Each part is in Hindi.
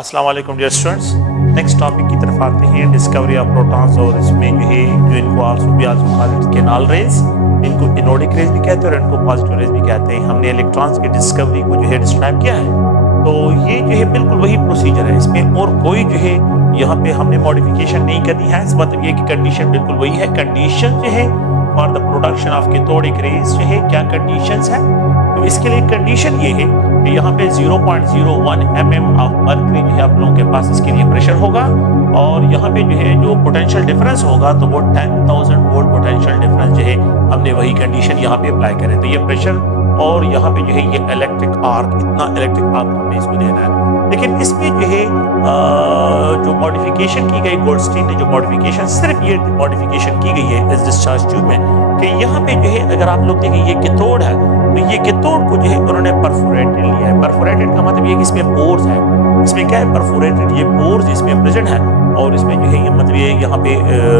अस्सलाम वालेकुम डियर स्टूडेंट्स। नेक्स्ट टॉपिक की तरफ आते हैं, डिस्कवरी ऑफ प्रोटॉन्स। और इसमें जो है जो इनको आल्सो केनाल रेज, इनको एनोडिक रेज भी कहते हैं और इनको पॉजिटिव रेज भी कहते हैं। हमने इलेक्ट्रॉन्स की डिस्कवरी को जो है डिस्क्राइब किया है, तो ये जो है बिल्कुल वही प्रोसीजर है, इसमें और कोई जो है यहाँ पे हमने मॉडिफिकेशन नहीं करनी है। इस मतलब ये कि कंडीशन बिल्कुल वही है। कंडीशन जो है for the production of cathodic rays जो है, क्या कंडीशंस है, तो इसके लिए कंडीशन ये है कि यहाँ पे 0.01 mm ऑफ मर्करी जो है आप लोगों के पास इसके लिए प्रेशर होगा, और यहाँ पे जो है जो पोटेंशियल डिफरेंस होगा तो वो 10,000 वोल्ट पोटेंशियल डिफरेंस जो है हमने वही कंडीशन यहाँ पे अप्लाई करें। तो ये प्रेशर और यहाँ पे जो है ये इलेक्ट्रिक आर्क, इतना इलेक्ट्रिक आर्क हमने इसको देना है। लेकिन इसमें जो है जो मॉडिफिकेशन की गई, गोल्डस्टीन ने जो मॉडिफिकेशन, सिर्फ ये मॉडिफिकेशन की गई है इस डिस्चार्ज ट्यूब में कि यहाँ पे जो है अगर आप लोग देखें ये कैथोड है, तो ये कैथोड को जो है उन्होंने परफोरेटेड लिया है। परफोरेटेड का मतलब ये कि इसमें पोर्स है, इसमें क्या है, परफोरेटेड ये पोर्स इसमें प्रेजेंट है, और इसमें जो है ये मतलब ये यहाँ पे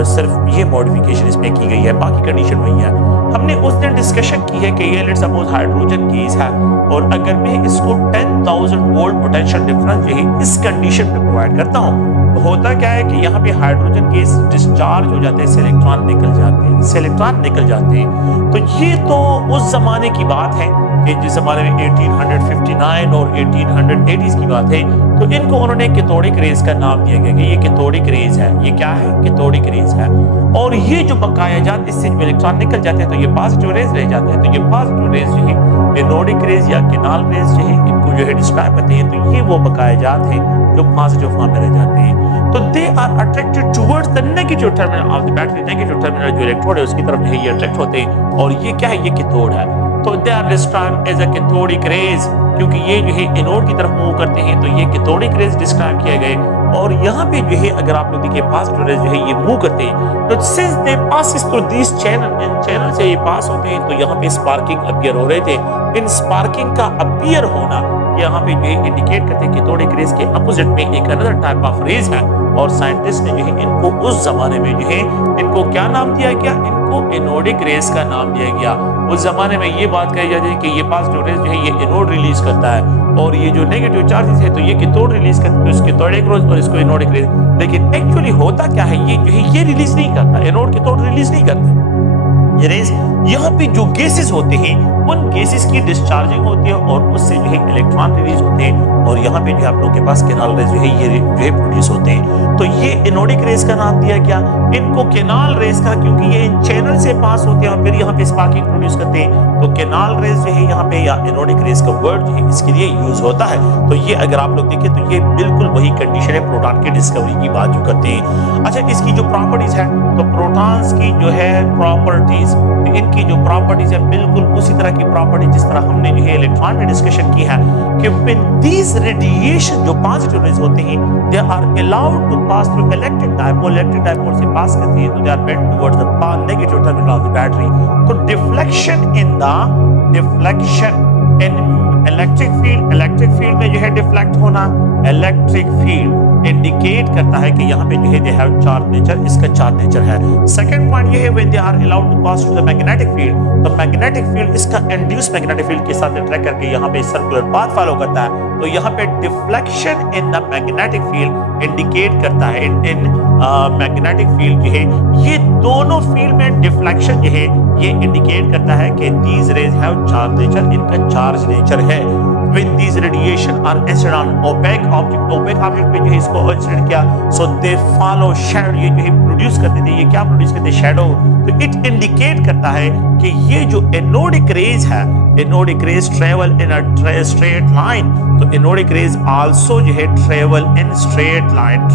सिर्फ ये मॉडिफिकेशन इसमें की गई है, बाकी कंडीशन वही है। हमने उस दिन डिस्कशन की है कि ये लेट्स सपोज हाइड्रोजन गैस है, और अगर मैं इसको 10,000 वोल्ट पोटेंशियल डिफरेंस जो है इस कंडीशन पे प्रोवाइड करता हूँ, तो होता क्या है कि यहाँ पे हाइड्रोजन गैस डिस्चार्ज हो जाते हैं, इलेक्ट्रॉन निकल जाते हैं, इलेक्ट्रॉन निकल जाते हैं। तो ये तो उस जमाने की बात है कि जिस जमाने में 1859 और 1880s की बात है, तो इनको उन्होंने कैथोडिक रेज का नाम दिया गया कि ये कैथोडिक रेज है। ये क्या है, कैथोडिक रेज है। और ये जो बकाया जात इससे जो इलेक्ट्रॉन निकल जाते हैं तो ये पॉजिटिव रेज रह जाते हैं। तो ये पॉजिटिव रेज जो है एनोडिक रेज या केनाल रेज जो है, इनको जो है डिस्क्राइब करते हैं। तो ये वो बकाया जात है जो पॉजिटिव फॉर्म में रह जाते हैं। तो they are attracted towards the negative terminal of the battery. Negative terminal जो इलेक्ट्रोड है उसकी तरफ जो है ये अट्रैक्ट होते हैं, और ये क्या है, ये कैथोड है। तो they are described as a cathodic rays, क्योंकि ये जो है एनोड की तरफ मूव करते हैं, तो ये कैथोडिक रेज डिस्क्राइब किए गए। और यहाँ पे जो है अगर आप लोग देखिए पॉजिटिव रेज जो है ये मूव करते हैं, तो since they passes through this channel, in channel से ये पास होते हैं, तो यहाँ पे स्पार्किंग अपीयर हो रहे थे। इन स्पार्किंग का अपीयर होना यहाँ पे जो है इंडिकेट करते हैं कैथोडिक रेज के अपोजिट में एक अनदर टाइप ऑफ रेज है। और साइंटिस्ट ने जो है इनको उस जमाने में जो है इनको क्या नाम दिया गया, इनको एनोडिक रेज का नाम दिया गया। उस जमाने में ये बात कही जाती है कि ये पॉजिटिव रेज जो है ये एनोड रिलीज करता है, और ये जो नेगेटिव चार्जेस है तो ये कैथोड रिलीज करता है, उसके कैथोडिक रेज और इसको एनोडिक रेज। लेकिन एक्चुअली होता क्या है, ये जो है ये रिलीज नहीं करता, एनोड कैथोड रिलीज नहीं करता ये रेज। यहाँ पे जो गैसेस होते हैं उन गैसेस की डिस्चार्जिंग होती है और उससे जो है इलेक्ट्रॉन रिलीज होते हैं, और यहाँ पे जो आप लोगों के पास केनाल रेज जो है ये जो है प्रोड्यूस होते हैं। तो ये एनोडिक रेज का नाम दिया गया इनको केनाल रेज का, क्योंकि ये इन चैनल से पास होते हैं और फिर यहाँ पे स्पार्किंग प्रोड्यूस करते हैं। तो केनाल रेज जो है यहाँ पे या एनोडिक रेज का वर्ड जो है इसके लिए यूज होता है। तो ये अगर आप लोग देखें तो ये बिल्कुल वही कंडीशन है प्रोटॉन की डिस्कवरी की बात जो करते हैं। अच्छा, इसकी जो प्रॉपर्टीज है, तो प्रोटॉन्स की जो है प्रॉपर्टीज, इनकी जो प्रॉपर्टीज है बिल्कुल उसी तरह की प्रॉपर्टी जिस तरह हमने जो है इलेक्ट्रॉन में डिस्कशन की है कि व्हेन दीस रेडिएशन जो पॉजिटिव रेज होते हैं they are allowed to pass through electric dipole, electric dipole से पास करते हैं, तो they are bent towards the negative terminal of the battery. तो डिफ्लेक्शन इन इलेक्ट्रिक फील्ड में जो है डिफ्लेक्ट होना, इलेक्ट्रिक फील्ड इंडिकेट करता है कि यहाँ पे जो है दे हैव चार्ज नेचर, इसका चार्ज नेचर है। सेकंड पॉइंट ये है when they are allowed to pass through the magnetic field, तो मैग्नेटिक फील्ड इसका इंड्यूस मैग्नेटिक फील्ड के साथ इंटरेक्ट करके यहाँ पे सर्कुलर पाथ फॉलो करता है। तो यहाँ पे deflection in the magnetic field indicate करता है, इन मैग्नेटिक फील्ड जो है ये दोनों फील्ड में डिफ्लेक्शन जो है ये इंडिकेट करता है कि these raise have charge nature, इनका चार्ज नेचर है। When these radiation are incident on opaque object पे जो है इसको इंसिडेंट किया, so they follow shadow, ये जो है प्रोड्यूस करते थे, ये क्या प्रोड्यूस करते हैं, शैडो। तो इट इंडिकेट करता है कि ये जो एनोडिक रेज है, anodic raise travel in a straight line, तो एनोडिक रेज आल्सो जो है ट्रेवल इन स्ट्रेट लाइन,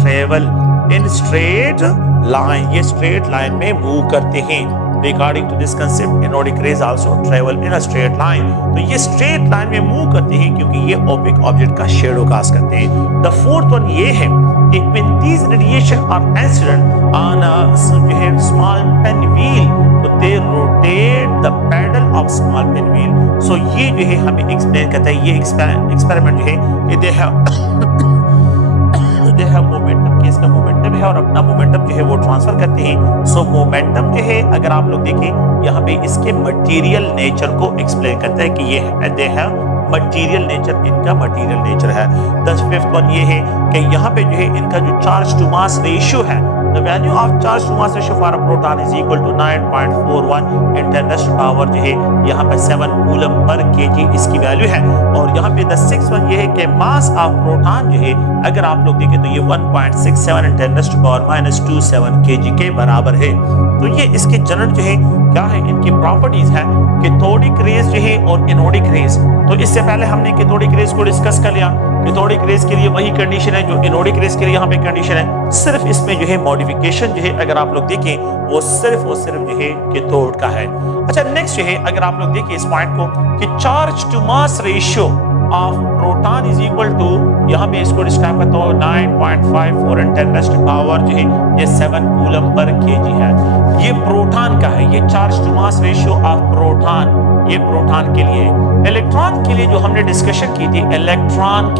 ये स्ट्रेट लाइन में मूव करते हैं। According to this concept, anodic rays also travel in a straight line. तो ये straight line में मूव करते हैं क्योंकि ये opaque object का shadow cast करते हैं। The fourth one ये है कि when these radiation are incident on a small pen wheel, तो they rotate the pedal of small pen wheel. So ये जो है हमें explain करता है, ये experiment जो है ये they have मोमेंटम के, इसका मोमेंटम है और अपना मोमेंटम जो है वो ट्रांसफर करते हैं। सो मोमेंटम जो है अगर आप लोग देखें यहाँ पे इसके मटेरियल नेचर को एक्सप्लेन करता है कि ये दे हैव मटेरियल नेचर, इनका मटेरियल नेचर है। द फिफ्थ वन ये है कि यहाँ पे जो है इनका जो चार्ज टू मास रेशियो है, the value of charge to mass ratio for a proton is equal to 9.41 × 10 power जो है यहाँ पे 7 कूलम पर केजी इसकी वैल्यू है। और यहाँ पे द सिक्स्थ वन ये है कि मास ऑफ प्रोटॉन जो है अगर आप लोग देखें तो ये 1.67 × 10 पावर -27 केजी के बराबर है। तो ये इसके जनरल जो है क्या है, इनकी प्रॉपर्टीज है कैथोडिक रेज जो है और एनोडिक रेज। तो इससे पहले हमने कैथोडिक रेज को डिस्कस कर लिया। कैथोडिक रेज के लिए वही कंडीशन है जो एनोडिक रेज के लिए यहाँ पे कंडीशन है, सिर्फ इसमें जो है मॉडिफिकेशन जो है अगर आप लोग देखें वो सिर्फ जो है कैथोड का है। अच्छा नेक्स्ट जो है अगर आप लोग देखें इस पॉइंट को कि charge to mass ratio of proton is equal to, यहाँ पे इसको डिस्क्राइब करता हूँ 9.54 × 10 पावर जो है ये 7 कूलम पर केजी है। ये प्रोटॉन का है, ये charge to mass ratio of proton, ये प्रोटॉन के लिए। इलेक्ट्रॉन के लिए जो हमने डिस्कशन की थी, इलेक्ट्रॉन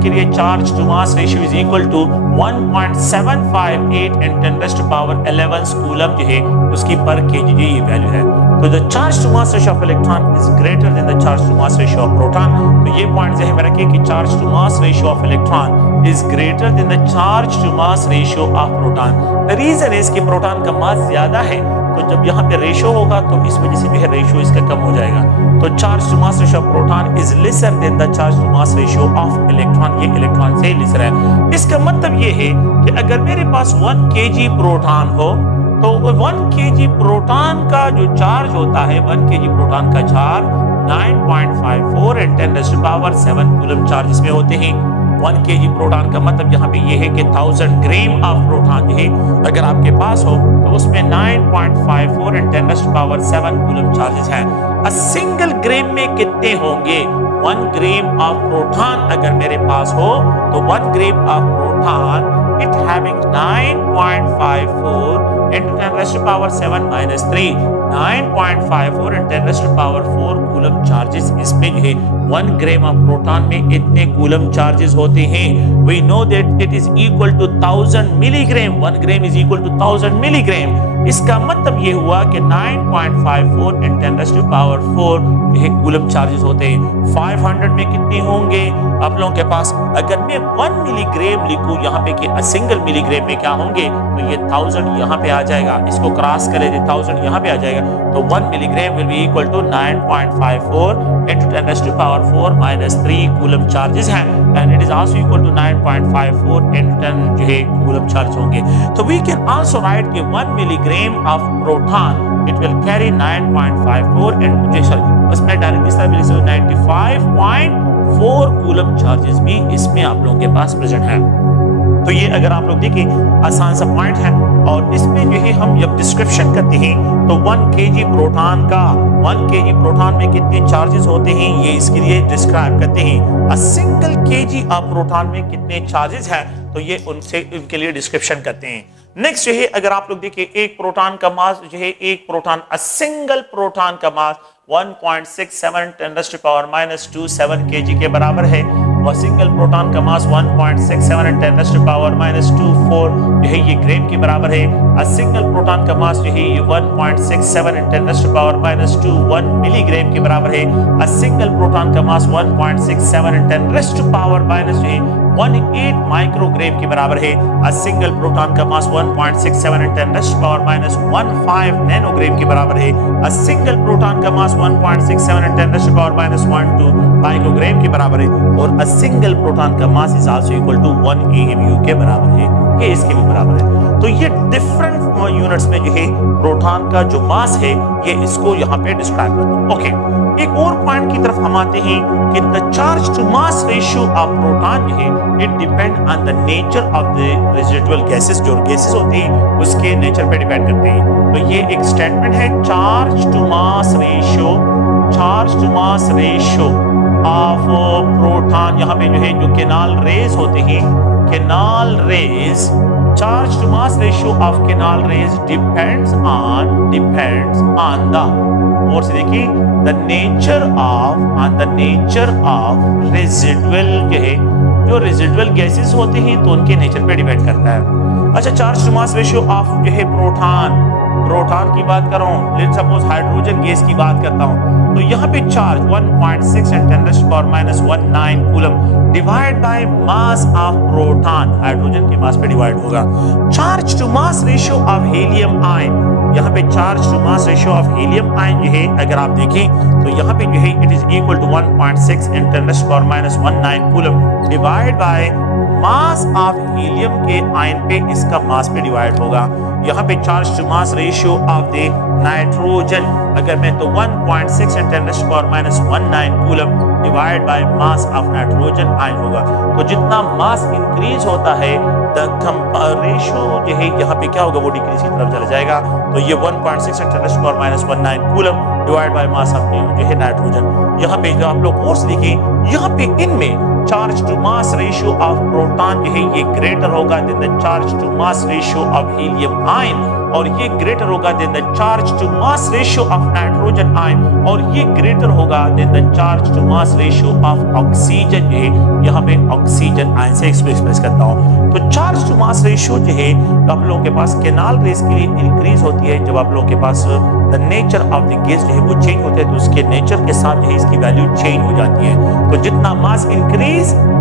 के लिए charge to mass ratio is equal to 1.758 × 10 power 11 coulomb जो है उसकी पर केजी जो ये वैल्यू है। तो the charge to mass ratio of electron is greater than the charge to mass ratio of proton. तो ये पॉइंट ध्यान में रखिए कि charge to mass ratio of electron is greater than the charge to mass ratio of proton. The reason is कि प्रोटॉन का मास ज्यादा है, तो जब यहाँ पे रेशियो होगा तो इस वजह से जो है रेशियो इसका कम हो जाएगा। तो charge to mass ratio of proton is lesser than the charge to mass ratio of electron, ये इलेक्ट्रॉन से लेसर है। इसका मतलब ये है कि अगर मेरे पास 1 kg प्रोटॉन हो तो 1 kg प्रोटॉन का जो चार्ज होता है, 1 kg प्रोटॉन का चार्ज 9.54 × 10 पावर 7 कूलम चार्ज इसमें होते हैं। 1 kg प्रोटॉन का मतलब यहाँ पे ये है कि 1000 ग्राम ऑफ प्रोटॉन जो है अगर आपके पास हो तो उसमें 9.54 × 10 पावर 7 कूलम चार्जेस है। अ सिंगल ग्राम में कितने होंगे? 1 ग्राम ऑफ प्रोटॉन अगर मेरे पास हो तो 1 gram of proton it having 9.54 × 10 power 7 -3, 9.54 × 10 power 4 coulomb charges इसमें जो है 1 ग्राम ऑफ प्रोटॉन में इतने कूलम चार्जेस होते हैं। We know that it is equal to 1000 milligram, 1 gram is equal to 1000 milligram. इसका मतलब ये हुआ कि 9.54 × 10 पावर 4 जो है कूलम चार्जेस होते हैं। 500 में कितने होंगे आप लोगों के पास? अगर मैं 1 मिलीग्राम लिखूं यहाँ पे कि सिंगल मिलीग्राम में क्या होंगे, तो ये 1000 यहाँ पे आ जाएगा, इसको क्रॉस करें 1000 यहाँ पे आ जाएगा, तो 1 milligram will be equal to 9.54 × 10 power 4 -3 coulomb charges हैं, and it is also equal to 9.54 × 10 जो है कूलम चार्ज होंगे। तो वी कैन आल्सो राइट कि 1 milligram of proton it will carry 9.54 and उसमें डायरेक्ट इस तरह मिल सकते 95.4 कूलम चार्जेस भी इसमें आप लोगों के पास प्रेजेंट है। तो ये अगर आप लोग देखें आसान सा पॉइंट है, और इसमें जो है हम जब डिस्क्रिप्शन करते हैं तो 1 kg प्रोटॉन का 1 kg प्रोटॉन में कितने चार्जेस होते हैं ये इसके लिए डिस्क्राइब करते हैं। A single kg of proton में कितने चार्जेस हैं तो ये उनके लिए डिस्क्रिप्शन करते हैं। नेक्स्ट जो है अगर आप लोग देखिए एक प्रोटॉन का मास जो है, एक प्रोटॉन अ सिंगल प्रोटॉन का मास 1.67 × 10 पावर -27 kg के बराबर है, और सिंगल प्रोटॉन का मास 1.67 × 10 पावर -24 जो है ये ग्राम के बराबर है। अ सिंगल प्रोटॉन का मास जो है ये 1.67 × 10 पावर -21 मिलीग्राम के बराबर है। अ सिंगल प्रोटॉन का मास 1.67 × 10 पावर जो है 18 माइक्रोग्राम के बराबर है। अ सिंगल प्रोटॉन का मास 1.67 × 10 पावर -15 नैनोग्राम के बराबर है। अ सिंगल प्रोटॉन का मास 1.67 × 10 पावर -12 माइक्रोग्राम के बराबर है, और अ सिंगल प्रोटॉन का mass is also equal to 1 AMU के बराबर है, ये इसके भी बराबर है। तो ये डिफरेंट यूनिट्स में जो है प्रोटॉन का जो मास है ये इसको यहाँ पे डिस्क्राइब करता है। ओके, एक और पॉइंट की तरफ हम आते हैं कि the charge to mass ratio of proton जो है it depend on the nature of the residual gases, जो गैसेस होती हैं उसके नेचर पे डिपेंड करते हैं। तो ये एक स्टेटमेंट है, charge to mass ratio of proton, यहाँ पे जो है जो केनाल रेज होते हैं, canal rays, charge to mass ratio of canal rays depends on the, और से देखिए द नेचर ऑफ रेजिडुअल जो है, जो रेजिडुअल गैसेस होते हैं तो उनके नेचर पे डिपेंड करता है। अच्छा, charge to mass ratio of जो है प्रोटॉन प्रोटॉन की बात कर रहा हूँ, लेट्स सपोज हाइड्रोजन गैस की बात करता हूँ, तो यहाँ पे charge 1.6 × 10⁻⁹ coulomb divide by mass of proton, hydrogen के मास पे डिवाइड होगा। Charge to mass ratio of helium ion, यहाँ पे charge to mass ratio of helium ion जो है अगर आप देखें तो यहाँ पे जो है it is equal to 1.6 × 10⁻⁹ coulomb divide by mass of helium के आयन पे इसका मास पे डिवाइड होगा। यहाँ पे charge to mass ratio of the nitrogen अगर मैं तो 1.6 × 10⁻⁹ coulomb divide by mass of nitrogen ion होगा। तो जितना मास इंक्रीज होता है द रेशियो जो है यहाँ पे क्या होगा, वो डिक्रीज की तरफ चला जाएगा। तो ये 1.6 × 10⁻⁹ coulomb divide by mass of जो है नाइट्रोजन। यहाँ पे जो आप लोग कोर्स लिखें, यहाँ पे इनमें charge to mass ratio of proton जो है ये ग्रेटर होगा than the charge to mass ratio of helium ion, और ये ग्रेटर होगा than the charge to mass ratio of nitrogen ion, और ये ग्रेटर होगा than the charge to mass ratio of oxygen जो है यहाँ पे ऑक्सीजन आयन से एक्सप्रेस करता हूँ। तो चार्ज टू मास रेशियो जो है आप लोगों के पास केनाल रेस के लिए इंक्रीज होती है जब आप लोगों के पास the nature of the gas जो है वो चेंज होते हैं, तो उसके नेचर के साथ जो है इसकी वैल्यू चेंज हो जाती है। तो जितना mass increase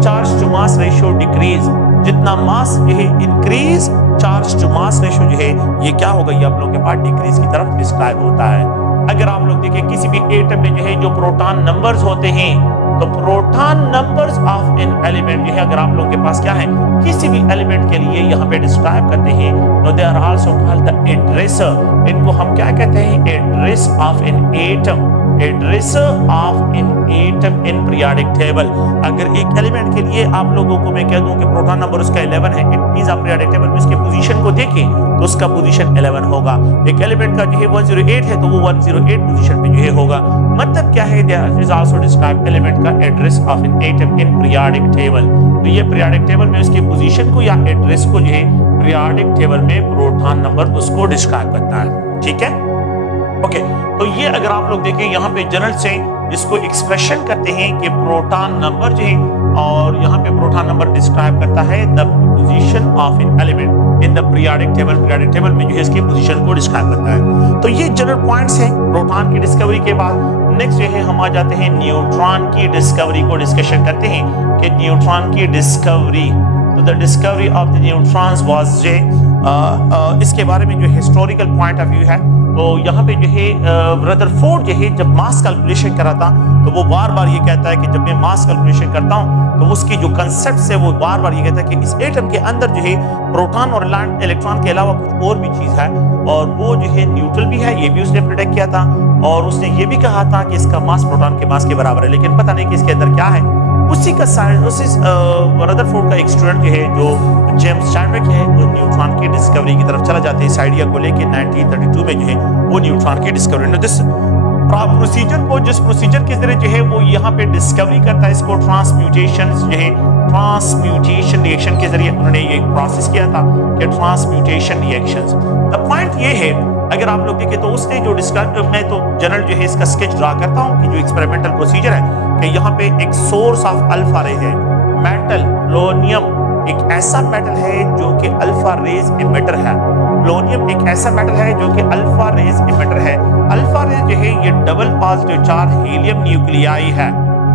charge to mass ratio decrease, जितना मास जो है increase charge to mass ratio जो है ये क्या होगा, ये आप लोगों के पास डिक्रीज की तरफ डिस्क्राइब होता है। अगर आप लोग देखें किसी भी एटम में जो है जो प्रोटॉन नंबर्स होते हैं, तो proton numbers of an element जो है अगर आप लोगों के पास क्या है किसी भी एलिमेंट के लिए यहाँ पे डिस्क्राइब करते हैं, तो they are also called the addresser. इनको हम क्या कहते हैं, address of an atom, address of an atom in periodic table. अगर एक एलिमेंट के लिए आप लोगों को मैं कह दूं कि प्रोटॉन नंबर उसका 11 है, इट मींस आप पीरियोडिक टेबल में उसके पोजीशन को देखें तो उसका पोजीशन 11 होगा। एक एलिमेंट का जो है 108 है तो वो 108 पोजीशन पे जो है होगा। मतलब क्या है, there is also describe element का address of an atom in periodic table. तो ये पीरियोडिक टेबल में उसके पोजीशन को या एड्रेस को जो है पीरियोडिक टेबल में प्रोटॉन नंबर उसको डिस्क्राइब करता है। ठीक है, ओके। तो ये अगर आप लोग देखें यहाँ पे जनरल से इसको एक्सप्रेशन करते हैं कि प्रोटॉन नंबर जो है, और यहाँ पे प्रोटॉन नंबर डिस्क्राइब करता है the position of an element in the periodic table. Periodic table में जो है इसकी पोजीशन को डिस्क्राइब करता है। तो ये जनरल पॉइंट्स हैं प्रोटॉन की डिस्कवरी के बाद। नेक्स्ट जो है हम आ जाते हैं न्यूट्रॉन की डिस्कवरी को डिस्कशन करते हैं कि न्यूट्रॉन की डिस्कवरी, तो the discovery of the neutrons was J इसके बारे में जो हिस्टोरिकल पॉइंट ऑफ व्यू है। तो यहाँ पे जो है रदरफोर्ड जो है जब मास कैलकुलेशन करा था तो वो बार बार ये कहता है कि जब मैं मास कैलकुलेशन करता हूँ तो उसकी जो कंसेप्ट है वो बार बार ये कहता है कि इस एटम के अंदर जो है प्रोटॉन और इलेक्ट्रॉन के अलावा कुछ और भी चीज़ है, और वो जो है न्यूट्रल भी है, ये भी उसने प्रेडिक्ट किया था। और उसने ये भी कहा था कि इसका मास प्रोटॉन के मास के बराबर है, लेकिन पता नहीं कि इसके अंदर क्या है। उसी का रदरफोर्ड का एक स्टूडेंट जो है जो जेम्स चैडविक है वो न्यूट्रॉन की डिस्कवरी की तरफ चला जाते हैं। इस आइडिया को लेके 1932 में जो है वो न्यूट्रॉन की डिस्कवरी जिस प्रोसीजर के जरिए जो है वो यहाँ पे डिस्कवरी करता है, इसको ट्रांसम्यूटेशन जो है ट्रांसम्यूटेशन रिएक्शन के जरिए उन्होंने ये प्रोसेस किया था कि ट्रांसम्यूटेशन रिएक्शंस। द पॉइंट ये है अगर आप लोग देखें तो उसने जो डिस्कवर, मैं तो जनरल जो है इसका स्केच ड्रा करता हूँ कि जो एक्सपेरिमेंटल प्रोसीजर है कि यहाँ पे एक सोर्स ऑफ अल्फा रे है, मेटल पोलोनियम एक ऐसा मेटल है जो कि अल्फा रेज इमिटर है। पोलोनियम एक ऐसा मेटल है जो कि अल्फा रेज इमिटर है। अल्फा रेज जो है ये double positive charge helium nuclei है।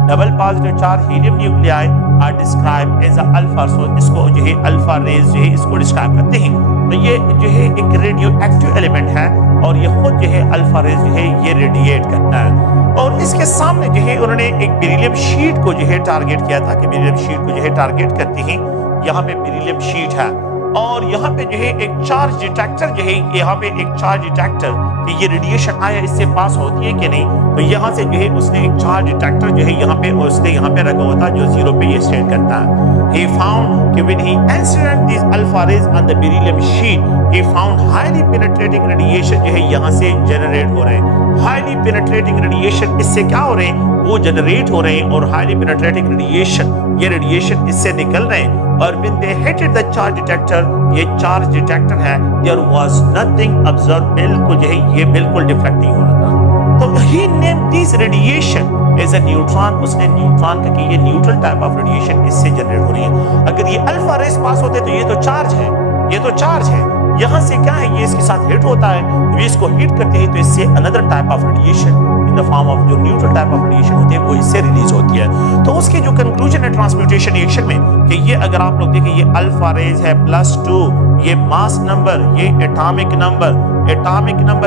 Double positive charge helium nuclei are describe as alpha, so इसको जो है अल्फा रेज जो है इसको डिस्क्राइब करते हैं। तो ये जो है एक रेडियो एक्टिव एलिमेंट है और ये खुद जो है अल्फा रेज जो है ये रेडिएट करता है। और इसके सामने जो है उन्होंने एक बेरिलियम शीट को जो है टारगेट किया था कि बेरिलियम शीट को जो है टारगेट करते हैं। यहाँ पे बेरिलियम शीट है और यहाँ पे जो है एक चार्ज डिटेक्टर जो है, यहाँ पे एक चार्ज डिटेक्टर कि ये रेडिएशन आया इससे पास होती है कि नहीं, तो यहाँ से जो है उसने एक चार्ज डिटेक्टर जो है यहाँ पे उसने यहाँ पे रखा हुआ था जो 0 पे ये स्टैंड करता है। He found कि when he incident these alpha rays on the beryllium sheet, he found highly penetrating radiation जो है यहाँ से जनरेट हो रहे हैं। हाईली पेनिट्रेटिंग रेडिएशन इससे क्या हो रहे हैं, वो जनरेट हो रहे हैं और हाईली पेनिट्रेटिंग रेडिएशन ये रेडिएशन इससे निकल रहे हैं। और when they hit the charge detector, ये चार्ज डिटेक्टर है, there was nothing observed, बिल्कुल जो है ये बिल्कुल डिफ्लेक्ट नहीं हो रहा था। तो he named this radiation as a neutron, उसने न्यूट्रॉन का कि ये न्यूट्रल टाइप ऑफ रेडिएशन इससे जनरेट हो रही है। अगर ये अल्फा रेस पास होते तो ये तो चार्ज है, ये तो चार्ज है, यहाँ से क्या है, ये इसके साथ हिट होता है, ये इसको हिट करते हैं तो इससे another type of radiation in the form of जो न्यूट्रल टाइप ऑफ रेडिएशन होती है वो इससे रिलीज होती है। तो उसकी जो कंक्लूजन है ट्रांसम्यूटेशन रिएक्शन में कि ये अगर आप लोग देखें, ये अल्फा रेज है +2, ये मास नंबर, ये एटॉमिक नंबर,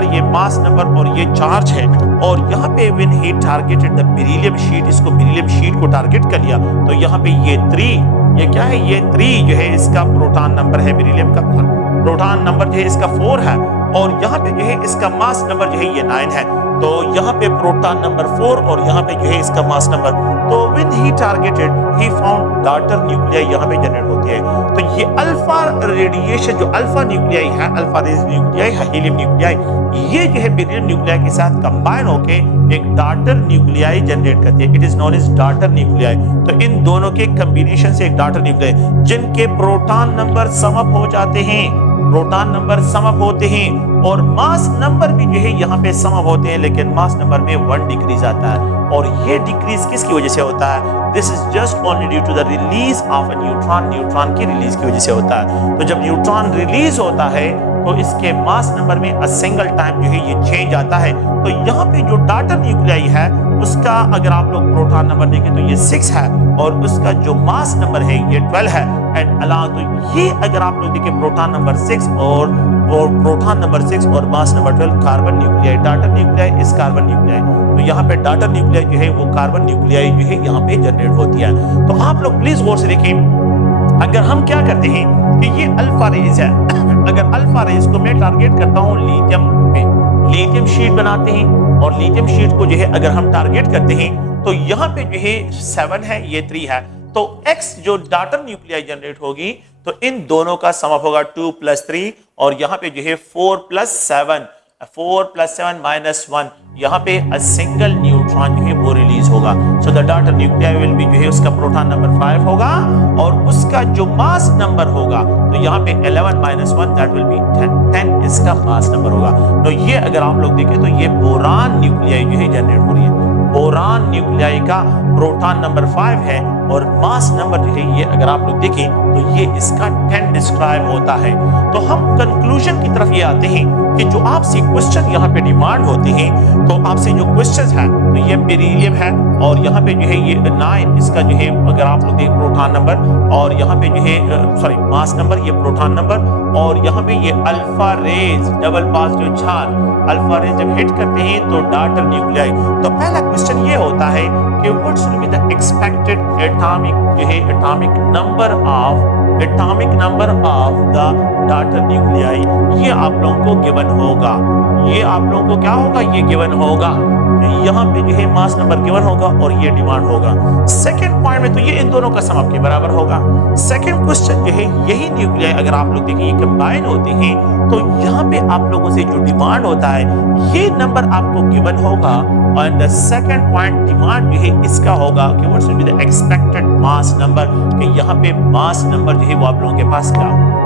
ये मास नंबर और ये चार्ज है। और यहाँ पे when he targeted the beryllium sheet, इसको बेरिलियम शीट को टारगेट कर लिया तो यहाँ पे ये 3, ये क्या है, ये 3 जो है इसका प्रोटॉन नंबर है, बेरिलियम का प्रोटॉन नंबर जो है इसका 4 है, और यहाँ पे जो है इसका मास नंबर जो है ये 9 है। तो यहाँ पे प्रोटॉन नंबर 4 और यहाँ पे जो है इसका मास नंबर, तो when he targeted he found daughter nuclei यहाँ पे जनरेट होती है। तो ये अल्फा रेडिएशन जो अल्फा न्यूक्लियाई है, अल्फा रेज न्यूक्लियाई है, हीलियम न्यूक्लियाई, ये जो है बेरिलियम न्यूक्लियाई के साथ कंबाइन होके एक डॉटर न्यूक्लियाई जनरेट करती है। It is known as daughter nuclei. तो इन दोनों के कॉम्बिनेशन से एक डॉटर न्यूक्लियाई जिनके प्रोटॉन नंबर समअप हो जाते हैं, प्रोटॉन नंबर समअप होते हैं और मास नंबर भी जो है यहाँ पे समअप होते हैं, लेकिन मास नंबर में 1 डिक्रीज आता है। और ये डिक्रीज किसकी वजह से होता है? This is just only due to the release of a neutron, neutron की रिलीज की वजह से होता है। तो जब न्यूट्रॉन रिलीज होता है तो इसके मास नंबर में अ सिंगल टाइम जो है ये चेंज आता है। तो यहाँ पे जो डॉटर न्यूक्लियाई है उसका अगर आप लोग प्रोटॉन नंबर देखें तो ये 6 है और उसका जो मास नंबर है ये 12 है एंड अलॉन्ग। तो ये अगर आप लोग देखें प्रोटॉन नंबर 6 और प्रोटॉन नंबर 6 और mass number 12 carbon nuclei, daughter nuclei इस कार्बन न्यूक्लियाई। तो यहाँ पे डॉटर न्यूक्लियाई जो है वो कार्बन न्यूक्लियाई जो है यहाँ पे जनरेट होती है। तो आप लोग प्लीज गौर से देखें, अगर हम क्या करते हैं कि ये अल्फा रेज है, अगर अल्फा रेज को मैं टारगेट करता हूँ लिथियम पे, लिथियम शीट बनाते हैं और लिथियम शीट को जो है अगर हम टारगेट करते हैं तो यहाँ पे जो है 7 है, ये 3 है। तो X जो डॉटर न्यूक्लियाई जनरेट होगी तो इन दोनों का समअप होगा 2 + 3 और यहाँ पे जो है 4 + 7, 4 + 7 - 1, यहाँ पे अ सिंगल न्यूट्रॉन जो है वो रिलीज होगा। So the daughter nuclei will be जो है उसका प्रोटॉन नंबर 5 होगा और उसका जो मास नंबर होगा तो यहाँ पे 11 - 1 दैट विल बी 10 इसका मास नंबर होगा। तो ये अगर आप लोग देखें तो ये बोरान न्यूक्लियाई जो है जनरेट हो रही है। बोरान न्यूक्लियाई का प्रोटॉन नंबर 5 है और मास नंबर जो है ये अगर आप लोग देखें तो ये इसका 10 डिस्क्राइब होता है। तो हम कंक्लूजन की तरफ ये आते हैं कि जो आपसे क्वेश्चन यहाँ पे डिमांड होते हैं तो आपसे जो क्वेश्चन है तो ये बेरिलियम है और यहाँ पे जो है ये 9 इसका जो है अगर आप लोग देखें प्रोटॉन नंबर और यहाँ पे जो है सॉरी मास नंबर, ये प्रोटॉन नंबर और यहाँ पे ये alpha rays double positive charge, alpha rays जब हिट करते हैं तो डॉटर न्यूक्लियाई। तो पहला क्वेश्चन ये होता है कि what should be the expected atomic जो है atomic number of the daughter nuclei. ये आप लोगों को गिवन होगा, ये आप लोगों को क्या होगा, ये गिवन होगा। यहाँ पे जो है मास नंबर गिवन होगा और ये डिमांड होगा। सेकंड पॉइंट में तो ये इन दोनों का सम आपके बराबर होगा। सेकंड क्वेश्चन जो है यही न्यूक्लियाई अगर आप लोग देखें ये कंबाइन होते हैं तो यहाँ पे आप लोगों से जो डिमांड होता है ये नंबर आपको गिवन होगा और द सेकंड पॉइंट डिमांड जो है इसका होगा कि what should be the expected mass number, कि यहाँ पे मास नंबर जो है वो आप लोगों के पास क्या होगा।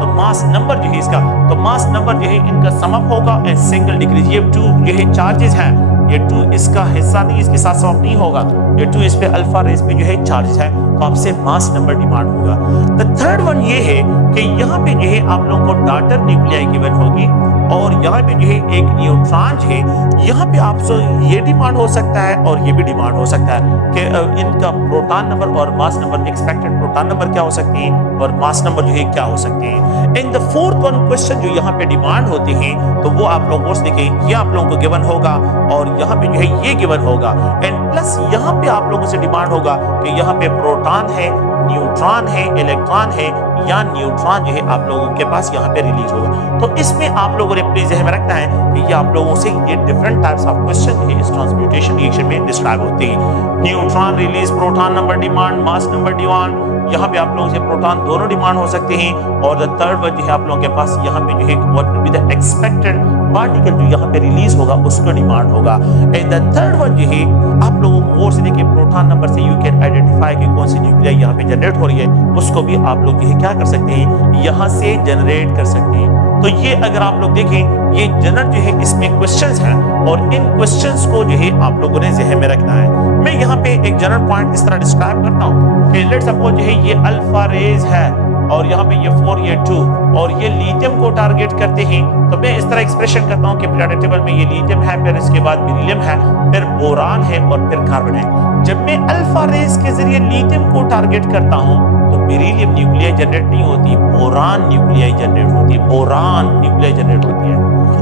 तो मास नंबर जो है इसका, तो मास नंबर जो है इनका समअप होगा एंड सिंगल डिक्रीज। ये 2 जो है चार्जेस हैं, ये 2 इसका हिस्सा नहीं, इसके साथ समअप नहीं होगा। ये 2 इस पे अल्फा रेस पे जो है चार्जेस है तो आपसे मास नंबर डिमांड होगा। द थर्ड वन ये है कि यहाँ पे जो है आप लोगों को डॉटर न्यूक्लियाई गिवन होगी और यहाँ पे जो है एक न्यूट्रॉन है, यहाँ पे आपसे ये डिमांड हो सकता है और ये भी डिमांड हो सकता है कि इनका प्रोटॉन नंबर और mass number, expected proton number क्या हो सकते हैं और मास नंबर जो है क्या हो सकते हैं। In the fourth one question जो यहाँ पे डिमांड होते हैं तो वो आप लोग और देखें ये आप लोगों को गिवन होगा और यहाँ पे जो है ये गिवन होगा एंड प्लस यहाँ पे आप लोगों से डिमांड होगा कि यहाँ पे प्रोटॉन है, न्यूट्रॉन है, इलेक्ट्रॉन है या न्यूट्रॉन जो है आप लोगों के पास यहाँ पे रिलीज होगा। तो इसमें आप लोगों ने प्लीज ध्यान में रखना है कि ये आप लोगों से ये डिफरेंट टाइप्स ऑफ क्वेश्चन जो है इस ट्रांसम्यूटेशन रिएक्शन में डिस्क्राइब होते हैं। Neutron release, proton number demand, mass number demand, यहाँ पे आप लोगों से प्रोटॉन दोनों डिमांड हो सकते हैं और द थर्ड वन जो है आप लोगों के पास यहाँ पे जो है what will be the expected particle जो यहाँ पे रिलीज होगा उसका डिमांड होगा। एंड द थर्ड वन जो है आप लोगों को और से देखिए प्रोटॉन नंबर से यू कैन आइडेंटिफाई कि कौन सी न्यूक्लियाई यहाँ पे जनरेट हो रही है, उसको भी आप लोग जो है क्या कर सकते हैं, यहाँ से जनरेट कर सकते हैं। तो ये अगर आप लोग देखें ये जनरल जो है इसमें क्वेश्चंस हैं और इन क्वेश्चंस को जो है आप लोगों ने ज़हन में रखना है। मैं यहाँ पे एक जनरल पॉइंट इस तरह डिस्क्राइब करता हूँ कि लेट्स सपोज जो है ये अल्फा रेज है और यहाँ पे ये 4 ये 2 और ये लिथियम को टारगेट करते हैं, तो मैं इस तरह एक्सप्रेशन करता हूँ कि पीरियोडिक टेबल में ये लिथियम है, फिर इसके बाद बेरिलियम है, फिर बोरान है और फिर कार्बन है। जब मैं अल्फा रेज के जरिए लिथियम को टारगेट करता हूँ तो बेरिलियम न्यूक्लियाई जनरेट नहीं होती, बोरान न्यूक्लियाई जनरेट होती है, बोरान न्यूक्लियाई जनरेट होती है।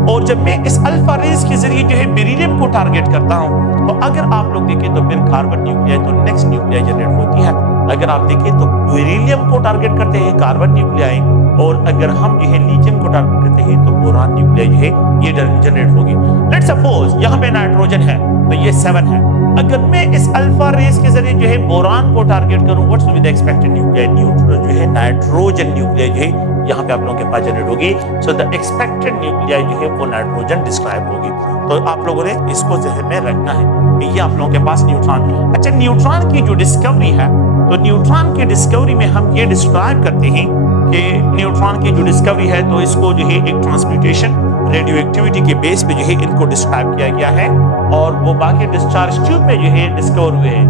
और जब मैं इस अल्फा रेज के जरिए जो है बेरिलियम को टारगेट करता हूँ तो अगर आप लोग देखें तो फिर कार्बन न्यूक्लियाई तो नेक्स्ट न्यूक्लियाई जनरेट होती है। अगर आप देखें तो बेरिलियम को टारगेट करते हैं कार्बन न्यूक्लियाई, और अगर हम जो है लिथियम को टारगेट करते हैं तो बोरान न्यूक्लियाई जो है ये जनरेट होगी। लेट्स सपोज यहाँ पे नाइट्रोजन है तो ये 7 है। अगर मैं इस अल्फा रेस के जरिए जो है बोरान को टारगेट करूं, what's with expected nuclei, neutron जो है नाइट्रोजन न्यूक्लियाई जो है यहाँ पे आप लोगों के पास जनरेट होगी। सो द एक्सपेक्टेड न्यूक्लियाई जो है वो नाइट्रोजन डिस्क्राइब होगी। तो आप लोगों ने इसको जहन में रखना है कि ये आप लोगों के पास न्यूट्रॉन। अच्छा, न्यूट्रॉन की जो डिस्कवरी है तो न्यूट्रॉन की डिस्कवरी में हम ये डिस्क्राइब करते हैं कि न्यूट्रॉन की जो डिस्कवरी है तो इसको जो है एक ट्रांसम्यूटेशन रेडियो एक्टिविटी के बेस पे जो है इनको डिस्क्राइब किया गया है, और वो बाकी डिस्चार्ज ट्यूब में जो है डिस्कवर हुए हैं।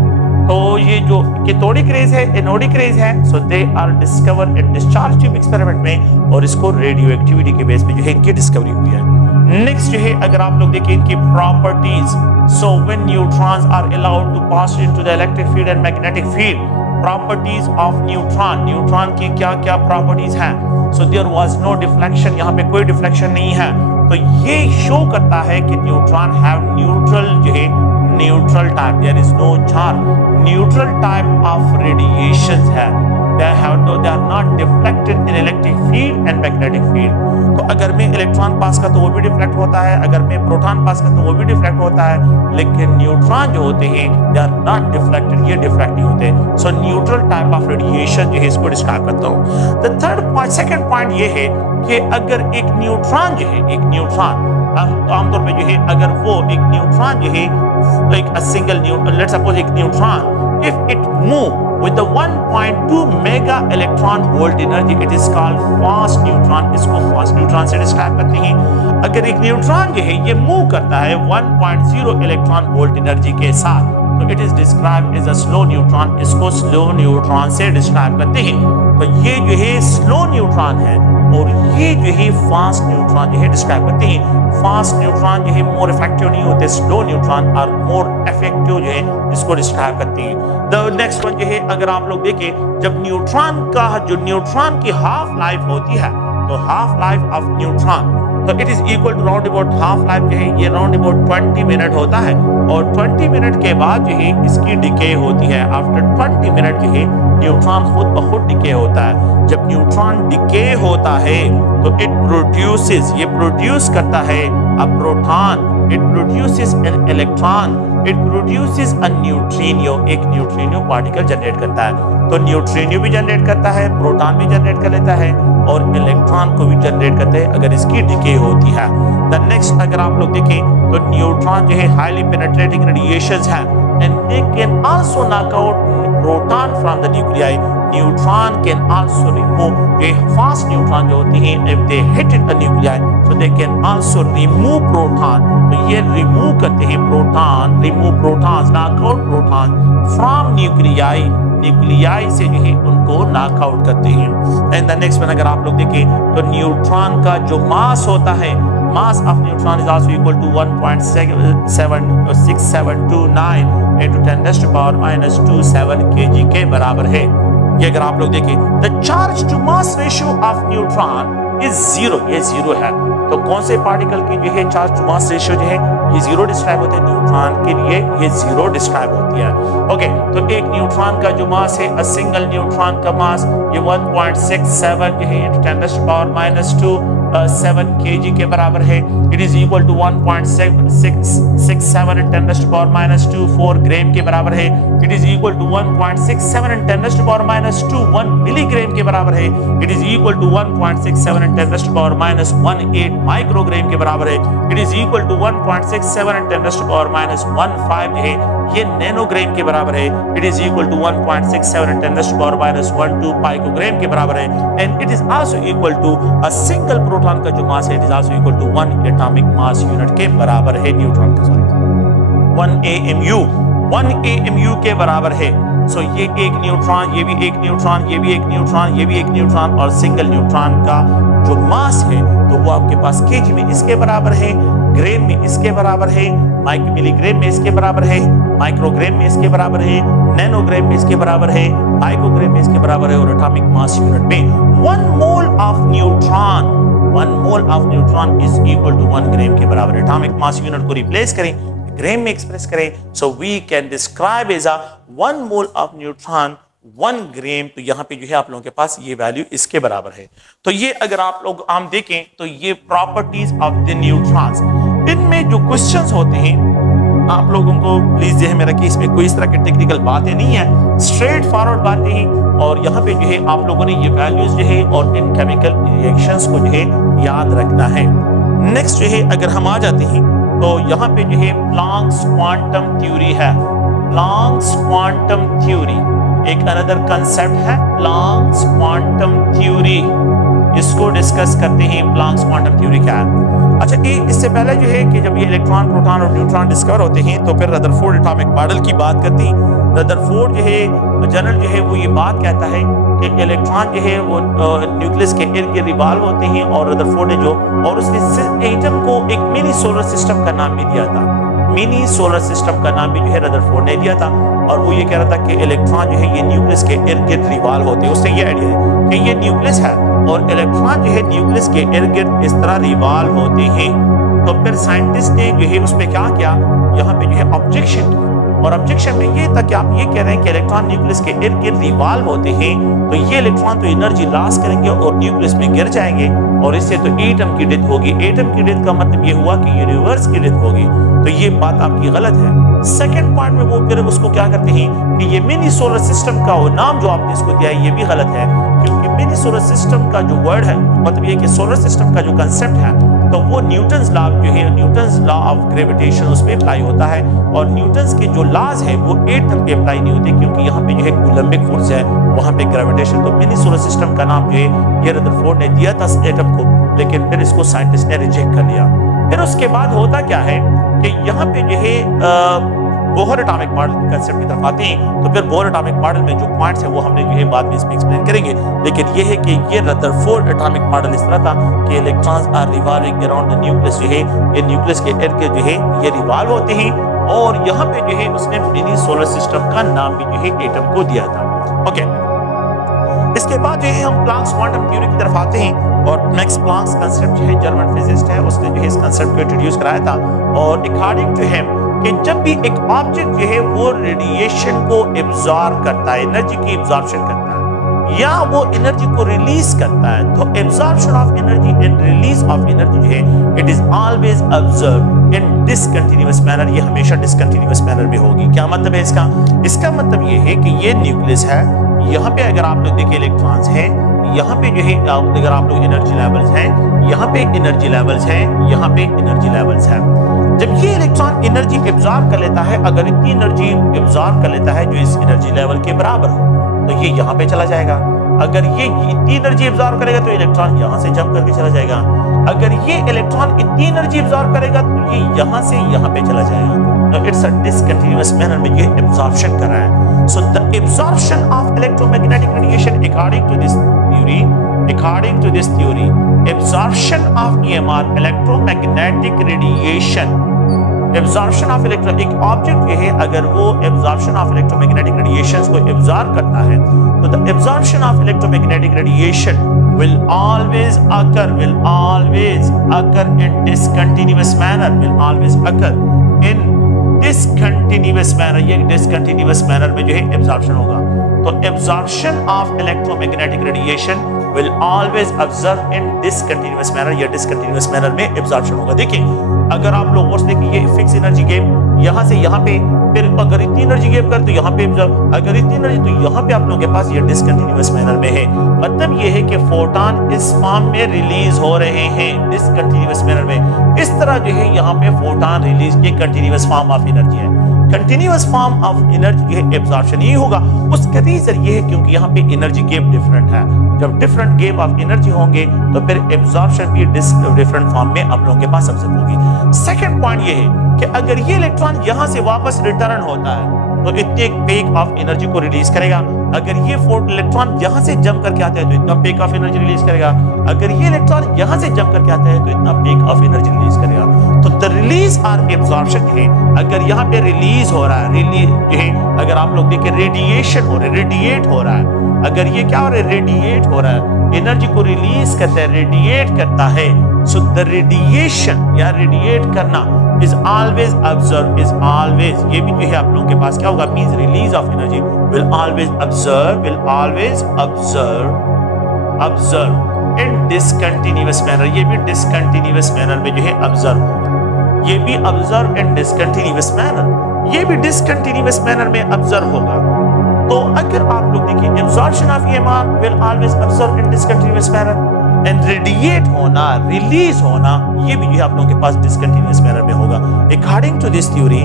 तो ये जो कैथोडिक रेज है, एनोडिक रेज है, so they are discovered in discharge tube experiment में, और इसको रेडियो एक्टिविटी के बेस पे जो है इनकी डिस्कवरी हुई है। नेक्स्ट जो है अगर आप लोग देखें इनकी properties, so when neutrons are allowed to pass into the electric field and magnetic field, properties of neutron, neutron की क्या क्या प्रॉपर्टीज हैं। So there was no deflection, यहाँ पे कोई डिफ्लेक्शन नहीं है। तो ये शो करता है कि न्यूट्रॉन हैव न्यूट्रल जो है neutral type, there is no charge, neutral type of radiations है, they are not deflected in electric field and magnetic field। तो अगर मैं इलेक्ट्रॉन पास का तो वो भी डिफ्लेक्ट होता है, अगर मैं प्रोटॉन पास का तो वो भी डिफ्लेक्ट होता है, लेकिन न्यूट्रॉन जो होते हैं they are not deflected, ये डिफ्लेक्ट नहीं होते। सो न्यूट्रल टाइप ऑफ रेडिएशन जो है इसको डिस्क्राइब करता हूँ। The third point, second point ये है कि अगर एक न्यूट्रॉन जो है, एक न्यूट्रॉन आमतौर पे जो है अगर वो एक न्यूट्रॉन जो है like a single neutron, let's suppose एक neutron, if it move with the 1.2 mega electron volt energy, it is called fast neutron। इसको fast neutron से डिस्क्राइब करते हैं। अगर एक न्यूट्रॉन जो है ये मूव करता है 1.0 इलेक्ट्रॉन वोल्ट एनर्जी के साथ तो it is describe as a slow neutron, इसको स्लो न्यूट्रॉन से डिस्क्राइब करते हैं। तो ये जो है स्लो न्यूट्रॉन है और ये जो है फास्ट न्यूट्रॉन जो है डिस्क्राइब करते हैं। फास्ट न्यूट्रॉन जो है मोर इफेक्टिव नहीं होते, स्लो न्यूट्रॉन और मोर इफेक्टिव जो है इसको डिस्क्राइब करते हैं। द नेक्स्ट वन जो है अगर आप लोग देखें, जब न्यूट्रॉन का जो न्यूट्रॉन की हाफ लाइफ होती है तो हाफ लाइफ ऑफ न्यूट्रॉन तो it is equal to round about half life जो है ये राउंड अबाउट 20 मिनट होता है, और 20 मिनट के बाद जो है इसकी डिके होती है। आफ्टर 20 मिनट जो है न्यूट्रॉन खुद ब खुद डिके होता है। जब न्यूट्रॉन डिके होता है तो इट प्रोड्यूसेस, ये प्रोड्यूस करता है a proton, it produces an electron, it produces a neutrino, एक न्यूट्रिनो पार्टिकल जनरेट करता है। तो न्यूट्रिनो भी जनरेट करता है, प्रोटॉन भी जनरेट कर लेता है और इलेक्ट्रॉन को भी जनरेट करते हैं अगर इसकी डिके होती है। द नेक्स्ट अगर आप लोग देखें तो न्यूट्रॉन जो है हाईली पेनिट्रेटिंग रेडिएशंस है and they can also knock out proton from the nuclei. Neutron can also remove, ये फास्ट न्यूट्रॉन जो होती हैं if they hit the nuclei so they can also remove proton. तो ये रिमूव करते हैं proton, remove protons, knock out proton from nuclei, nuclei से जो है उनको नॉक आउट करते हैं। एंड द नेक्स्ट वन अगर आप लोग देखें तो न्यूट्रॉन का जो मास होता है, mass of neutron is also equal to 1.6729 into 10⁻⁻27 kg के बराबर है। ये अगर आप लोग देखें the charge to mass ratio of neutron is 0, ये 0 है। तो कौन से पार्टिकल की जो है चार्ज टू मास रेशियो जो है ये 0 डिस्क्राइब होते हैं, न्यूट्रॉन के लिए ये 0 डिस्क्राइब होती है। ओके, तो एक न्यूट्रॉन का जो मास है, अ सिंगल न्यूट्रॉन का मास ये 1.67 जो है into 10⁻⁻27 kg के बराबर है। It is equal to 1.667 into 10⁻⁻24 gram के बराबर है। It is equal to 1.67 into 10⁻⁻21 milligram के बराबर है। It is equal to 1.67 into 10⁻⁻18 microgram के बराबर है। It is equal to 1.67 into 10⁻⁻15 जो है ये नैनोग्राम के बराबर है। It is equal to 1.67 into 10⁻⁻12 picogram के बराबर है। And it is also equal to a single proton का जो मास है it is also equal to 1 atomic mass unit के बराबर है। न्यूट्रॉन का 1 AMU 1 AMU के बराबर है। सो ये एक न्यूट्रॉन, ये भी एक न्यूट्रॉन, ये भी एक न्यूट्रॉन, ये भी एक न्यूट्रॉन, और सिंगल न्यूट्रॉन का जो मास है तो वो आपके पास केजी में इसके बराबर है, ग्राम में इसके बराबर है, मिलीग्राम में इसके बराबर है, माइक्रोग्राम में इसके बराबर है, नैनोग्राम में इसके बराबर है, पाइकोग्राम में इसके बराबर है, और एटॉमिक मास यूनिट में 1 mole of neutron, 1 mole of neutron is equal to 1 gram के बराबर। एटॉमिक मास यूनिट को रिप्लेस करें, ग्राम में एक्सप्रेस करें, so we can describe as a 1 mole of neutron 1 gram. तो यहाँ पे जो है आप लोगों के पास ये वैल्यू इसके बराबर है। तो ये अगर आप लोग आम देखें तो ये प्रॉपर्टीज ऑफ द न्यूट्रॉन्स, इनमें जो क्वेश्चंस होते हैं आप लोगों को प्लीज ध्यान में रखिए, इसमें कोई इस तरह की टेक्निकल बातें नहीं है, स्ट्रेट फॉरवर्ड बातें हैं। और यहाँ पे जो है आप लोगों ने ये वैल्यूज जो है और इन केमिकल रिएक्शंस को जो है याद रखना है। नेक्स्ट जो है अगर हम आ जाते हैं तो यहाँ पे जो है प्लैंक्स क्वांटम थ्योरी है। प्लैंक्स क्वांटम थ्योरी एक अनदर कंसेप्ट है, प्लैंक्स क्वांटम थ्योरी, इसको डिस्कस करते हैं। प्लैंक्स क्वांटम थ्योरी क्या है? अच्छा, इससे पहले जो है कि जब ये इलेक्ट्रॉन, प्रोटॉन और न्यूट्रॉन डिस्कवर होते हैं तो फिर रदरफोर्ड एटॉमिक मॉडल की बात करते हैं। रदरफोर्ड जो है जनरल जो है वो ये बात कहता है कि इलेक्ट्रॉन जो है वो न्यूक्लियस के इर्द गिर्द रिवॉल्व होते हैं, और रदरफोर्ड ने जो और उसने एटम को एक मिनी सोलर सिस्टम का नाम भी दिया था। मिनी सोलर सिस्टम का नाम भी जो है रदरफोर्ड ने दिया था, और वो ये कह रहा था कि इलेक्ट्रॉन जो है ये न्यूक्लियस के इर्द गिर्द रिवॉल्व होते हैं। उससे ये आइडिया है कि ये न्यूक्लियस है और इलेक्ट्रॉन जो है न्यूक्लियस के इर्द गिर्द इस तरह रिवॉल्व होते हैं। तो फिर साइंटिस्ट ने जो है उस पर क्या किया, यहाँ पे जो है ऑब्जेक्शन किया, और ऑब्जेक्शन में ये था कि आप ये कह रहे हैं कि इलेक्ट्रॉन न्यूक्लियस के इर्द गिर्द रिवॉल्व होते हैं, तो ये इलेक्ट्रॉन तो एनर्जी लॉस करेंगे और न्यूक्लियस में गिर जाएंगे, और इससे तो एटम की डेथ होगी। एटम की डेथ का मतलब ये हुआ कि यूनिवर्स की डेथ होगी। तो ये बात आपकी गलत है। सेकंड पॉइंट में वो फिर उसको क्या करते हैं कि ये मिनी सोलर सिस्टम का वो नाम जो आपने इसको दिया है ये भी गलत है, क्योंकि मिनी सोलर सिस्टम का जो वर्ड है मतलब ये कि सोलर सिस्टम का जो कंसेप्ट है तो वो न्यूटन्स लॉ जो है, न्यूटन्स लॉ ऑफ ग्रेविटेशन उस पे अप्लाई होता है, और न्यूटन्स के जो लॉज है वो एटम पे अप्लाई नहीं होते, क्योंकि यहाँ पे जो है कूलम्बिक फोर्स है, वहाँ पे ग्रेविटेशन। तो मिनी सोलर सिस्टम का नाम जो है ये रदरफोर्ड ने दिया था एटम को, लेकिन फिर इसको साइंटिस्ट ने रिजेक्ट कर लिया। फिर उसके बाद होता क्या है कि यहाँ पे जो है बोहर एटॉमिक मॉडल के कंसेप्ट की तरफ आते हैं। तो फिर बोहर एटॉमिक मॉडल में जो पॉइंट्स है वो हमने जो है बाद में इसमें एक्सप्लेन करेंगे, लेकिन ये है कि ये रदरफोर्ड एटॉमिक मॉडल इस तरह था कि electrons are revolving around the nucleus, जो है ये न्यूक्लियस के इर्द गिर्द जो है ये रिवॉल्व होते हैं, और यहाँ पे जो है उसने मिनी सोलर सिस्टम का नाम भी जो है एटम को दिया था। ओके, इसके बाद जो है हम प्लैंक्स क्वांटम थ्योरी की तरफ आते हैं, और मैक्स प्लैंक्स कंसेप्ट जो है जर्मन फिजिसिस्ट है, उसने जो है इस कंसेप्ट को इंट्रोड्यूस कराया था। और अकॉर्डिंग टू हिम कि जब भी एक ऑब्जेक्ट जो है वो रेडिएशन को एब्जॉर्ब करता है, एनर्जी की एब्जॉर्प्शन करता है या वो एनर्जी को रिलीज करता है, तो absorption of energy and release of energy जो है it is always observed in discontinuous manner. ये हमेशा डिसकंटिन्यूअस मैनर में होगी। क्या मतलब है इसका? इसका मतलब ये है कि ये न्यूक्लियस है, यहाँ पे अगर आप लोग देखें इलेक्ट्रॉन्स हैं, यहाँ पे जो है अगर आप लोग एनर्जी लेवल्स हैं, यहाँ पे एनर्जी लेवल्स हैं, यहाँ पे एनर्जी लेवल्स हैं। जब ये इलेक्ट्रॉन एनर्जी एब्जॉर्ब कर लेता है, अगर इतनी एनर्जी एब्जॉर्ब कर लेता है जो इस एनर्जी लेवल के बराबर हो, तो ये यहाँ पे चला जाएगा। अगर ये इतनी एनर्जी एब्जॉर्ब करेगा तो इलेक्ट्रॉन यहाँ से जंप करके चला जाएगा। अगर ये इलेक्ट्रॉन इतनी एनर्जी एब्जॉर्ब करेगा तो ये यहाँ से यहाँ पे चला जाएगा। इट्स अ डिसकंटिन्यूअस मैनर में ये एब्जॉर्प्शन कर रहा है। So the absorption of electromagnetic radiation according to this theory, absorption of EMR, electromagnetic radiation, absorption of electro, एक ऑब्जेक्ट ये है अगर वो एब्जॉर्प्शन ऑफ इलेक्ट्रोमैग्नेटिक रेडिएशंस को एब्जॉर्ब करता है, तो the absorption of electromagnetic radiation will always occur in discontinuous manner, ये discontinuous manner में जो है एब्जॉर्प्शन होगा। तो absorption of electromagnetic radiation will always observe in discontinuous manner, या discontinuous manner में एब्जॉर्प्शन होगा। देखिए अगर आप लोग और देखिए ये फिक्स एनर्जी गेम यहाँ से यहाँ पे, फिर अगर इतनी एनर्जी गेम कर तो यहाँ पे एब्जॉर्ब, अगर इतनी एनर्जी तो यहाँ पे आप लोगों के पास ये डिसकंटिन्यूअस मैनर में है। मतलब ये है कि फोटॉन इस फॉर्म में रिलीज हो रहे हैं डिसकंटिन्यूअस मैनर में। इस तरह जो है यहाँ पे फोटॉन रिलीज एक कंटिन्यूअस फॉर्म ऑफ एनर्जी है। कंटिन्यूअस फॉर्म ऑफ एनर्जी ये एब्जॉर्प्शन ही होगा। उसका रीजन ये है क्योंकि यहाँ पे एनर्जी गैप डिफरेंट है। जब डिफरेंट गैप ऑफ एनर्जी होंगे तो फिर एब्जॉर्प्शन भी डिफरेंट फॉर्म में आप लोगों के पास ऑब्जर्व होगी। सेकंड पॉइंट ये है कि अगर ये इलेक्ट्रॉन यहाँ से वापस रिटर्न होता है तो इतने पेक ऑफ एनर्जी को रिलीज करेगा। अगर ये इलेक्ट्रॉन यहाँ से जंप करके आता है तो इतना पेक ऑफ एनर्जी रिलीज करेगा। अगर ये इलेक्ट्रॉन यहाँ से जंप करके आता है तो इतना पेक ऑफ एनर्जी रिलीज करेगा। तो द रिलीज और एब्जॉर्प्शन है, अगर यहाँ पे रिलीज हो रहा है, रिलीज है, अगर आप लोग देखें रेडिएशन हो रहा है, रेडिएट हो रहा है, अगर ये क्या हो रहा है, रेडिएट हो रहा है, एनर्जी को रिलीज करता है, रेडिएट करता है। सो द रेडिएशन या रेडिएट करना is always observe, is always, ये भी जो है आप लोगों के पास क्या होगा, means release of energy will always observe in discontinuous manner। ये भी discontinuous manner में जो है observe होगा, ये भी observe in discontinuous manner, ये भी discontinuous manner में observe होगा। तो अगर आप लोग देखिए absorption of EMR will always observe in discontinuous manner and radiate होना, रिलीज होना, ये भी जो है आप लोगों के पास डिसकंटिन्यूअस मैनर में होगा। According to this theory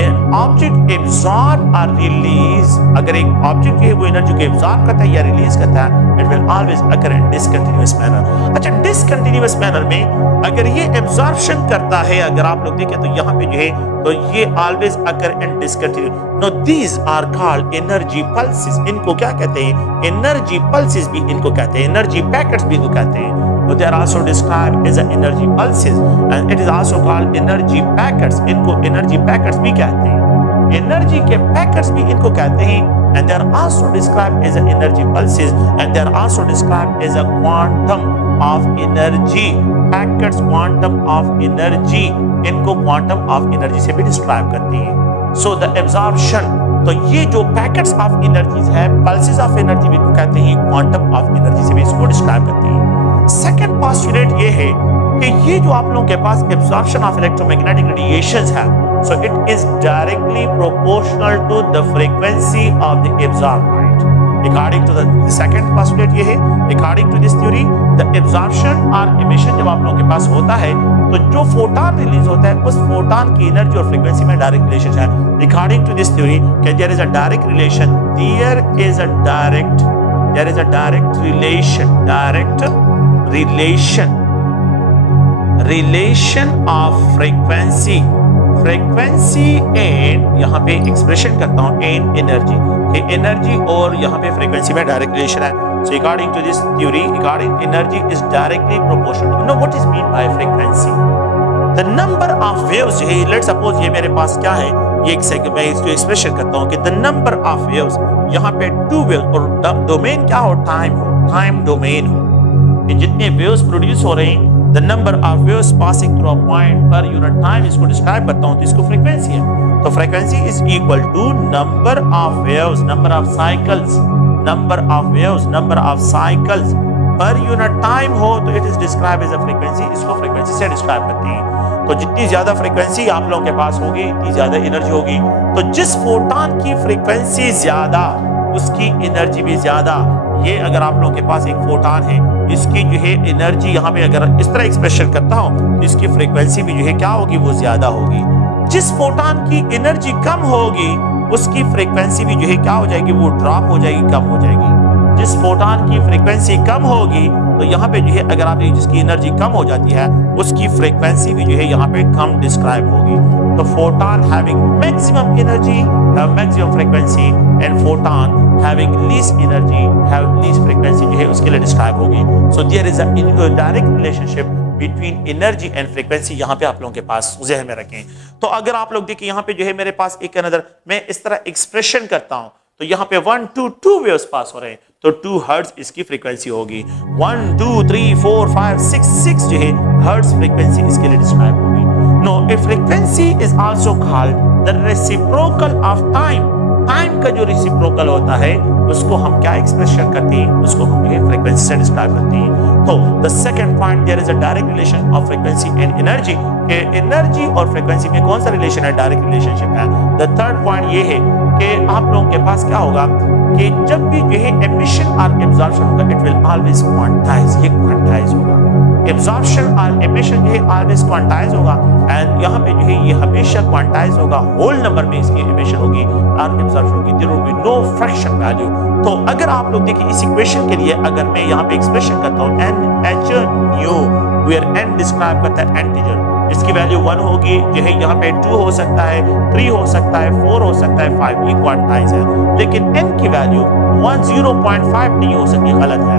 an object absorb or release, अगर एक ऑब्जेक्ट जो है वो एनर्जी को एब्जॉर्ब करता है या रिलीज करता है, it will always occur in discontinuous manner। अच्छा, डिसकंटिन्यूअस मैनर में अगर ये एब्जॉर्प्शन करता है, अगर आप लोग देखें तो यहाँ पे जो है तो ये always occur in discontinuous। Now these are called energy pulses। इनको क्या कहते हैं, energy pulses भी इनको कहते हैं, energy packets भी इनको कहते हैं। So they are also described as energy pulses and it is also called energy packets। इनको energy packets भी कहते हैं, energy के packets भी इनको कहते हैं। And they are also described as energy pulses and they are also described as a quantum of energy packets, quantum of energy, इनको quantum of energy से भी describe करते हैं। So the absorption, तो ये जो पैकेट्स ऑफ एनर्जीज है, पल्सेस ऑफ एनर्जी भी कहते हैं, क्वांटम ऑफ एनर्जी से भी इसको डिस्क्राइब करते हैं। सेकंड पोस्टुलेट ये है कि ये जो आप लोगों के पास एब्जॉर्प्शन ऑफ इलेक्ट्रोमैग्नेटिक रेडिएशंस है, so it is directly proportional to the frequency of the absorb point. According to the second postulate ये है, according to this theory, the absorption और emission जब आप लोगों के पास होता है तो जो फोटॉन रिलीज होता है उस फोटॉन की एनर्जी और फ्रीक्वेंसी में डायरेक्ट रिलेशन है। According to this theory, कि there is a direct relation, there is a direct relation of frequency and यहाँ पे एक्सप्रेशन करता हूँ एंड एनर्जी और यहाँ पे फ्रीक्वेंसी में डायरेक्ट रिलेशन है। So according to this theory, energy is directly proportional। You know what is mean by frequency? The number of waves है, let's suppose ये मेरे पास क्या है, ये एक सेकंड मैं इसको एक्सप्रेशन करता हूँ कि the number of waves, यहाँ पे 2 waves और डोमेन क्या हो, टाइम डोमेन हो, कि जितने वेव्स प्रोड्यूस हो रहे हैं, the number of waves passing through a point per unit time, इसको डिस्क्राइब करता हूँ तो इसको फ्रीक्वेंसी है। तो frequency is equal to number of waves, number of cycles per unit time हो तो it is describe as a frequency, इसको फ्रीक्वेंसी से डिस्क्राइब करते हैं। तो जितनी ज्यादा फ्रीक्वेंसी आप लोगों के पास होगी इतनी ज्यादा एनर्जी होगी। तो जिस फोटॉन की फ्रीक्वेंसी ज्यादा उसकी एनर्जी भी ज्यादा। ये अगर आप लोगों के पास एक फोटॉन है, इसकी जो है एनर्जी यहाँ पे अगर इस तरह एक्सप्रेशन करता हूँ तो इसकी फ्रीक्वेंसी भी जो है क्या होगी, वो ज्यादा होगी। जिस फोटॉन की एनर्जी कम होगी उसकी फ्रीक्वेंसी भी जो है क्या हो जाएगी, वो ड्रॉप हो जाएगी, कम हो जाएगी। जिस फोटॉन की फ्रीक्वेंसी कम होगी तो यहाँ पे जो है अगर आप जिसकी एनर्जी कम हो जाती है उसकी फ्रीक्वेंसी भी जो है यहाँ पे कम डिस्क्राइब होगी। तो photon having maximum energy have maximum frequency and photon having least energy have least frequency जो है उसके लिए डिस्क्राइब होगी। So there is a direct relationship between energy and frequency, यहाँ पे आप लोगों के पास ज़हन में रखें। तो अगर आप लोग देखिए यहाँ पे जो है मेरे पास एक अनदर, मैं इस तरह एक्सप्रेशन करता हूँ तो यहाँ पे 1 2 2 वेव्स पास हो रहे हैं तो 2 हर्ट्ज इसकी फ्रीक्वेंसी होगी। 1 2 3 4 5 6 जो है हर्ट्ज फ्रीक्वेंसी इसके लिए डिस्क्राइब होगी। No, a frequency is also called the reciprocal of time. Time का जो रेसिप्रोकल होता है उसको हम क्या एक्सप्रेशन करते हैं, उसको हम फ्रीक्वेंसी से डिस्क्राइब करते हैं। तो the second point, there is a direct relation of frequency and energy, कि एनर्जी और फ्रीक्वेंसी में कौन सा रिलेशन है, डायरेक्ट रिलेशनशिप है। द थर्ड पॉइंट ये है कि आप लोगों के पास क्या होगा कि जब भी जो है एमिशन और एब्जॉर्प्शन होगा इट विल ऑलवेज क्वांटाइज, ये क्वांटाइज होगा। एब्जॉर्प्शन और एमिशन जो है ऑलवेज क्वांटाइज होगा, एंड यहाँ पे जो है ये हमेशा क्वांटाइज होगा, होल नंबर में इसकी एमिशन होगी और एब्जॉर्प्शन होगी, there will be no fraction value. तो अगर आप लोग देखिए इस इक्वेशन के लिए अगर मैं यहाँ पे एक्सप्रेशन करता हूँ n h nu where n describe करता है एंटीजर, इसकी वैल्यू 1 होगी, जो है यहाँ पे 2 हो सकता है, 3 हो सकता है, 4 हो सकता है, 5 ये क्वांटाइज है, लेकिन n की वैल्यू 10.5 नहीं हो सकती, गलत है।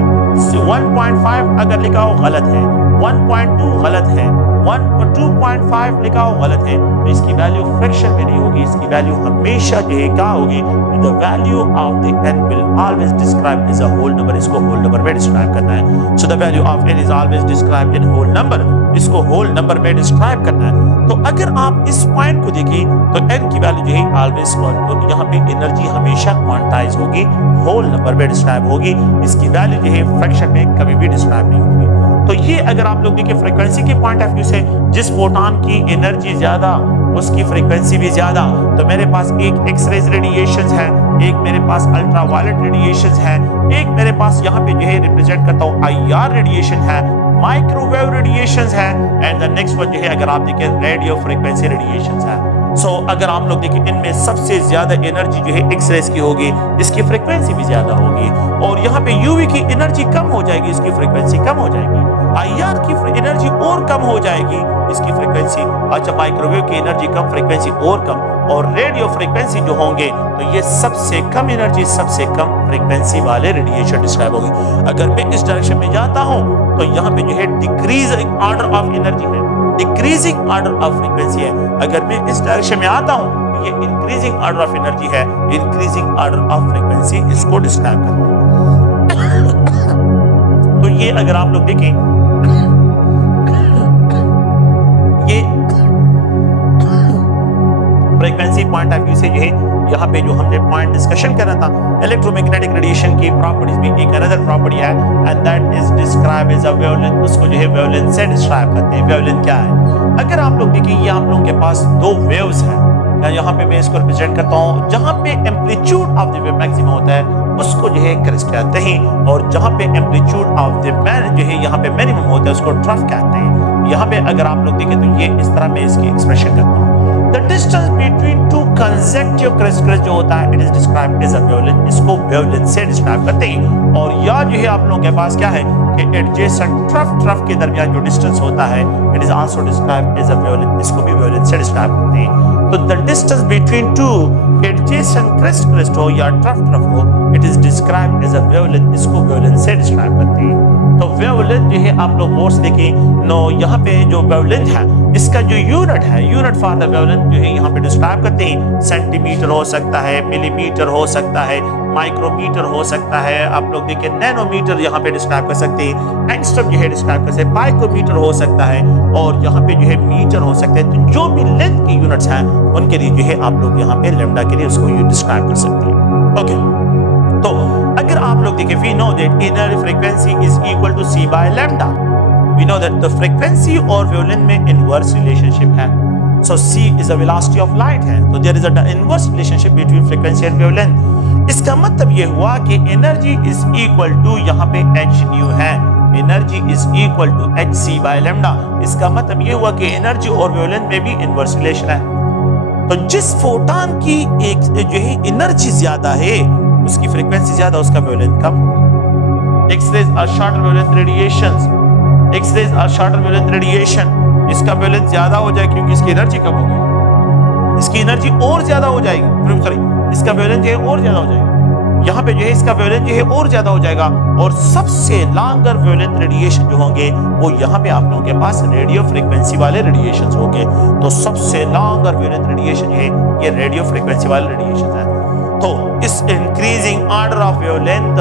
1.5 अगर लिखा हो गलत है, 1.2 गलत है, 2.5 लिखा हो गलत है, तो इसकी वैल्यू फ्रैक्शन में नहीं होगी, इसकी वैल्यू हमेशा जो है क्या होगी, the value of the n will always describe as a whole number, इसको होल नंबर में डिस्क्राइब करना है। So the value of n is always described in whole number, इसको होल नंबर में डिस्क्राइब करना है। तो अगर आप इस पॉइंट को देखिए तो n की वैल्यू जो है ऑलवेज, तो यहाँ पे एनर्जी हमेशा क्वांटाइज होगी, होल नंबर में डिस्क्राइब होगी, इसकी वैल्यू जो है फ्रैक्शन में कभी भी डिस्क्राइब नहीं होगी। तो ये अगर आप लोग देखिए फ्रीक्वेंसी के पॉइंट ऑफ व्यू से, जिस फोटॉन की एनर्जी ज्यादा उसकी फ्रीक्वेंसी भी ज्यादा, तो मेरे पास एक एक्स-रेज रेडिएशंस है, एक मेरे पास अल्ट्रावायलेट रेडिएशंस है, एक मेरे पास यहाँ पे जो है रिप्रेजेंट करता हूँ IR रेडिएशन है, माइक्रोवेव रेडिएशंस है, एंड द नेक्स्ट वन जो है अगर आप देखें रेडियो फ्रीक्वेंसी रेडिएशंस है। सो अगर आप लोग देखें इनमें सबसे ज्यादा एनर्जी जो है एक्स-रेज की होगी, इसकी फ्रीक्वेंसी भी ज्यादा होगी, और यहाँ पे यूवी की एनर्जी कम हो जाएगी, इसकी फ्रीक्वेंसी कम हो जाएगी, IR की एनर्जी और कम हो जाएगी, इसकी फ्रीक्वेंसी, अच्छा माइक्रोवेव की एनर्जी कम, फ्रीक्वेंसी और कम, और रेडियो फ्रीक्वेंसी जो होंगे तो ये सबसे कम एनर्जी सबसे कम फ्रीक्वेंसी वाले रेडिएशन डिस्क्राइब होगी। अगर मैं इस डायरेक्शन में जाता हूं तो यहाँ पे जो है डिक्रीजिंग ऑर्डर ऑफ एनर्जी है, डिक्रीजिंग ऑर्डर ऑफ फ्रीक्वेंसी है। अगर मैं इस डायरेक्शन में आता हूं तो ये इंक्रीजिंग ऑर्डर ऑफ एनर्जी है, इंक्रीजिंग ऑर्डर ऑफ फ्रीक्वेंसी इसको डिस्क्राइब करते हैं। तो ये अगर आप लोग देखें ये फ्रीक्वेंसी पॉइंट ऑफ व्यू से जो है यहाँ पे जो हमने पॉइंट डिस्कशन करना था, इलेक्ट्रोमैग्नेटिक रेडिएशन की प्रॉपर्टीज में एक अनदर प्रॉपर्टी है, and that is describe as a wavelength, उसको जो है वेवलेंथ से डिस्क्राइब करते हैं। वेवलेंथ क्या है? अगर आप लोग देखिए ये आप लोगों के पास दो वेव्स हैं, यहाँ पे मैं इसको रिप्रेजेंट करता हूँ, जहाँ पे amplitude of the wave maximum होता है उसको जो है क्रिस्ट कहते हैं, और जहाँ पे एम्पलीट्यूड ऑफ द जो है यहाँ पे मिनिमम होता है उसको ट्रफ कहते हैं। यहाँ पे अगर आप लोग देखें तो ये इस तरह मैं इसकी एक्सप्रेशन करता हूँ, The distance between two consecutive crest जो होता है it is described as a wavelength, इसको wavelength से डिस्क्राइब करते हैं। और या जो है आप लोगों के पास क्या है कि adjacent ट्रफ के दरमियान जो डिस्टेंस होता है it is also described as a wavelength, इसको भी wavelength से डिस्क्राइब करते हैं। तो the distance between two adjacent crest हो या ट्रफ हो it is described as a wavelength, इसको wavelength से डिस्क्राइब करते हैं। तो वेवलेंथ जो है आप लोग गौर से देखिए, नो यहाँ पे जो वेवलेंथ है इसका जो यूनिट है, यूनिट फॉर द वेवलेंथ जो है यहाँ पे डिस्क्राइब करते हैं, सेंटीमीटर हो सकता है, मिलीमीटर हो सकता है, माइक्रोमीटर हो सकता है, आप लोग देखिए नैनोमीटर यहाँ पे डिस्क्राइब कर सकते हैं, एंगस्ट्रम जो है डिस्क्राइब कर सकते हैं, पाइकोमीटर हो सकता है, और यहाँ पे जो है मीटर हो सकते हैं। तो जो भी लेंथ की यूनिट्स हैं उनके लिए जो है आप लोग यहाँ पे लैम्डा के लिए उसको डिस्क्राइब कर सकते हैं। ओके, तो अगर आप लोग देखें, we know that inner frequency is equal to c by lambda. We know that the frequency और wavelength में inverse relationship है. So c is the velocity of light है, तो there is a inverse relationship between frequency and wavelength. इसका मतलब ये हुआ कि energy is equal to यहाँ पे h nu है, energy is equal to h c by lambda. इसका मतलब ये हुआ कि energy और wavelength में भी inverse relation है। तो जिस फोटॉन की एक जो है एनर्जी ज्यादा है उसकी फ्रीक्वेंसी ज्यादा, उसका वेवलेंथ कम। X rays are shorter wavelength radiations, X rays are shorter wavelength radiation, इसका वेवलेंथ ज्यादा हो जाएगा क्योंकि इसकी एनर्जी कम हो गई, इसकी एनर्जी और ज्यादा हो जाएगी, सॉरी इसका वेवलेंथ जो है और ज्यादा हो जाएगा, यहाँ पे जो है इसका वेवलेंथ जो है और ज्यादा हो जाएगा। और सबसे लॉन्गर वेवलेंथ रेडिएशन जो होंगे वो यहाँ पे आप लोगों के पास रेडियो फ्रीक्वेंसी वाले रेडिएशन होंगे। तो सबसे लॉन्गर वेवलेंथ रेडिएशन है ये रेडियो फ्रीक्वेंसी वाले रेडिएशन है। तो इस increasing order of wavelength,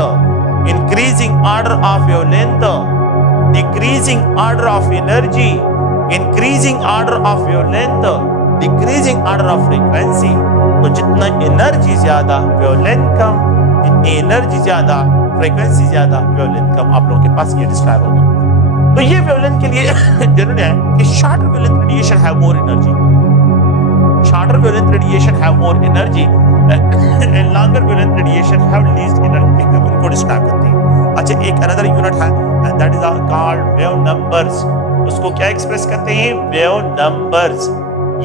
increasing order of wavelength, decreasing order of energy, increasing order of wavelength, decreasing order of frequency. तो जितना एनर्जी ज्यादा वेवलेंथ कम, जितनी एनर्जी ज्यादा फ्रीक्वेंसी ज्यादा वेवलेंथ कम, आप लोगों के पास ये डिस्क्राइब होगा। तो ये वेवलेंथ के लिए जरूरी है कि shorter wavelength radiation have more energy, shorter wavelength radiation have more energy and longer wavelength radiation have least energy, उनको डिस्क्राइब करते हैं। अच्छा, एक अनदर यूनिट है and that is called wave numbers. उसको क्या एक्सप्रेस करते हैं? Wave numbers.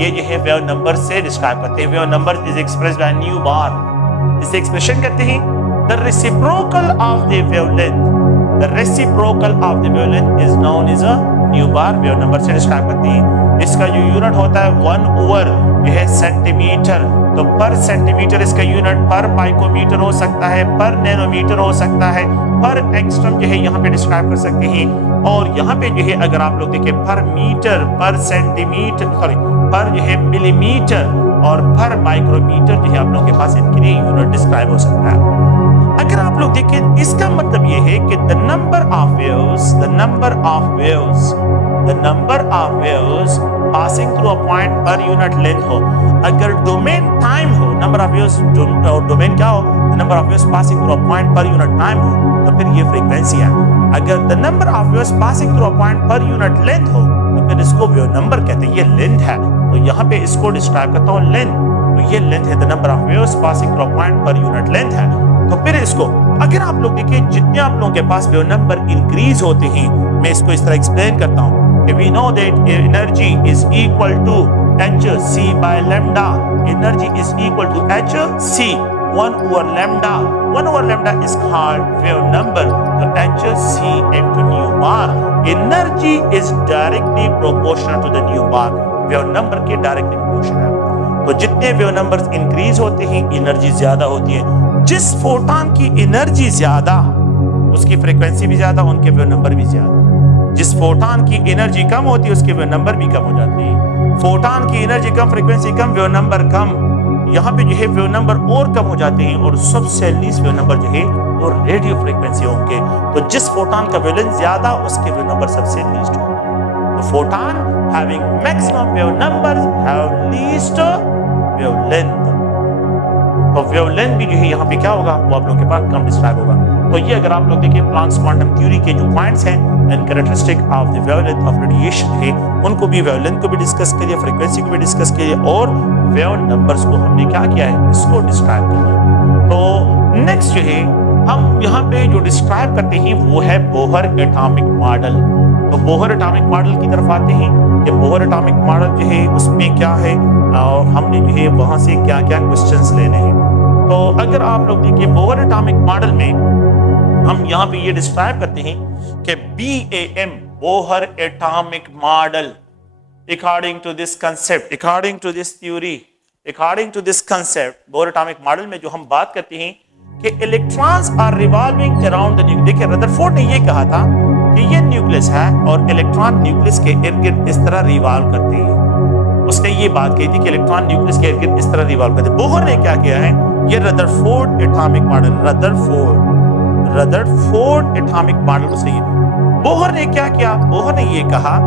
ये जो है वेव नंबर से डिस्क्राइब करते हैं। Wave number is expressed by nu bar. इसे एक्सप्रेशन करते हैं the reciprocal of the wavelength. The reciprocal of the wavelength is known as a nu bar. Wave number से डिस्क्राइब करते हैं। इसका जो यूनिट होता है 1/, यह है सेंटीमीटर। तो पर सेंटीमीटर इसका यूनिट पर माइक्रोमीटर हो सकता है, पर नैनोमीटर हो सकता है, पर एंगस्ट्रम जो है यहाँ पे डिस्क्राइब कर सकते हैं। और यहाँ पे जो है अगर आप लोग देखें पर मीटर, पर सेंटीमीटर, सॉरी पर जो है मिलीमीटर और पर माइक्रोमीटर जो है आप लोग के पास इनके लिए यूनिट डिस्क्राइब हो सकता है। अगर आप लोग देखें इसका मतलब ये है कि the number of waves, the number of waves, the number of waves passing through a point per unit length हो। अगर डोमेन टाइम हो, नंबर ऑफ वेव्स डोमेन क्या हो? The number of waves passing through a point पर यूनिट टाइम हो, तो फिर ये फ्रीक्वेंसी है। अगर the number of waves passing through a point per unit length हो, तो फिर इसको वेव नंबर कहते हैं। ये लेंथ है, तो यहाँ पे इसको डिस्क्राइब करता हूँ लेंथ। तो ये लेंथ है, the number of waves passing through a point per unit length है। तो फिर इसको अगर आप लोग देखिए जितने आप लोगों के पास वेव नंबर इंक्रीज होते हैं, मैं इसको इस तरह एक्सप्लेन करता हूँ कि we know that energy is equal to hc by lambda. Energy is equal to hc 1/lambda. 1/lambda is called wave number. So hc into nu bar. Energy is directly proportional to the nu bar. Wave number के directly proportional है। तो जितने वेव नंबर्स इंक्रीज होते हैं एनर्जी ज्यादा होती है। जिस फोटॉन की एनर्जी ज्यादा उसकी फ्रीक्वेंसी भी ज्यादा, उनके वेव नंबर भी ज्यादा। जिस फोटॉन की एनर्जी कम होती है उसके वेव नंबर भी कम हो जाते हैं। फोटॉन की एनर्जी कम, फ्रीक्वेंसी कम, वेव नंबर कम। यहाँ पे जो है वेव नंबर और कम हो जाते हैं और सबसे लीस्ट वेव नंबर जो है वो रेडियो फ्रीक्वेंसी होंगे। तो जिस फोटॉन का वेवलेंथ ज्यादा उसके वेव नंबर सबसे लीस्ट होंगे। तो photon having maximum wave numbers have least wavelength. तो वेवलेंथ भी जो है यहाँ पे क्या होगा, वो आप लोगों के पास कम डिस्क्राइब होगा। तो ये अगर आप लोग देखें प्लांक्स क्वांटम थ्योरी के जो पॉइंट्स हैं and characteristic of the wavelength of radiation है, उनको भी वेवलेंथ को भी डिस्कस किया, फ्रीक्वेंसी को भी डिस्कस किया और वेव नंबर्स को हमने क्या किया है, इसको डिस्क्राइब किया। तो नेक्स्ट जो है हम यहाँ पे जो डिस्क्राइब करते हैं वो है बोहर एटॉमिक मॉडल। तो बोहर एटॉमिक मॉडल की तरफ आते हैं कि बोहर एटॉमिक मॉडल जो है उसमें क्या है और हमने जो है वहां से क्या क्या क्वेश्चंस लेने हैं। तो अगर आप लोग देखिए बोहर एटॉमिक मॉडल में हम यहाँ पे ये डिस्क्राइब करते हैं कि BAM Bohr atomic model according to this concept, according to this theory, according to this concept, Bohr atomic model में जो हम बात करते हैं कि electrons are revolving around the nucleus. देखिए रदरफोर्ड ने ये कहा था कि ये न्यूक्लियस है और इलेक्ट्रॉन न्यूक्लियस के इर्द-गिर्द इस तरह रिवॉल्व करते हैं। उसने ये बात कही थी कि इलेक्ट्रॉन न्यूक्लियस के इर्द-गिर्द इस तरह रिवॉल्व करते हैं। बोहर ने क्या किया है, ये Rutherford atomic model, Rutherford atomic model को सही है। बोहर ने क्या किया, बोहर ने ये कहा,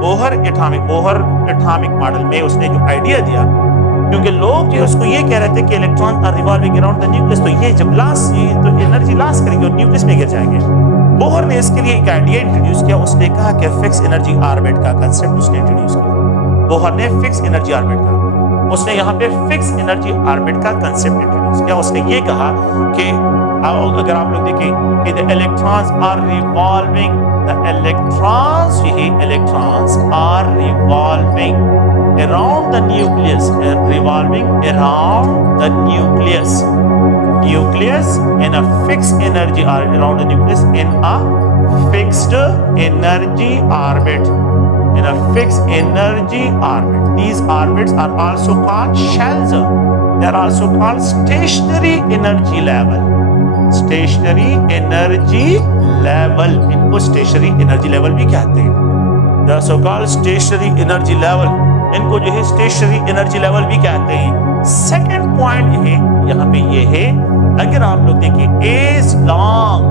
बोहर एटॉमिक मॉडल में उसने जो आइडिया दिया, क्योंकि लोग जो उसको ये कह रहे थे कि electron are revolving around the nucleus, तो ये जब ये तो एनर्जी लॉस करेंगे और न्यूक्लियस में गिर जाएंगे। बोहर ने इसके लिए एक आइडिया इंट्रोड्यूस किया। उसने कहा कि फिक्स एनर्जी ऑर्बिट का कंसेप्ट उसने इंट्रोड्यूस किया। बोहर ने फिक्स एनर्जी ऑर्बिट का, उसने यहाँ पे फिक्स एनर्जी ऑर्बिट का कंसेप्ट इंट्रोड्यूस किया। उसने ये कहा कि अगर आप लोग देखें कि the electrons are revolving, the electrons are revolving around the nucleus, revolving around the nucleus in a fixed energy or around the nucleus in a fixed energy orbit, in a fixed energy orbit. These orbits are also called shells. They are also called stationary energy level. Stationary energy level, इनको stationary energy level भी कहते हैं। They are so called stationary energy level, इनको जो है स्टेशनरी एनर्जी लेवल भी कहते हैं। सेकंड पॉइंट ये है, यहाँ पे ये है, अगर आप लोग देखें एज लॉन्ग,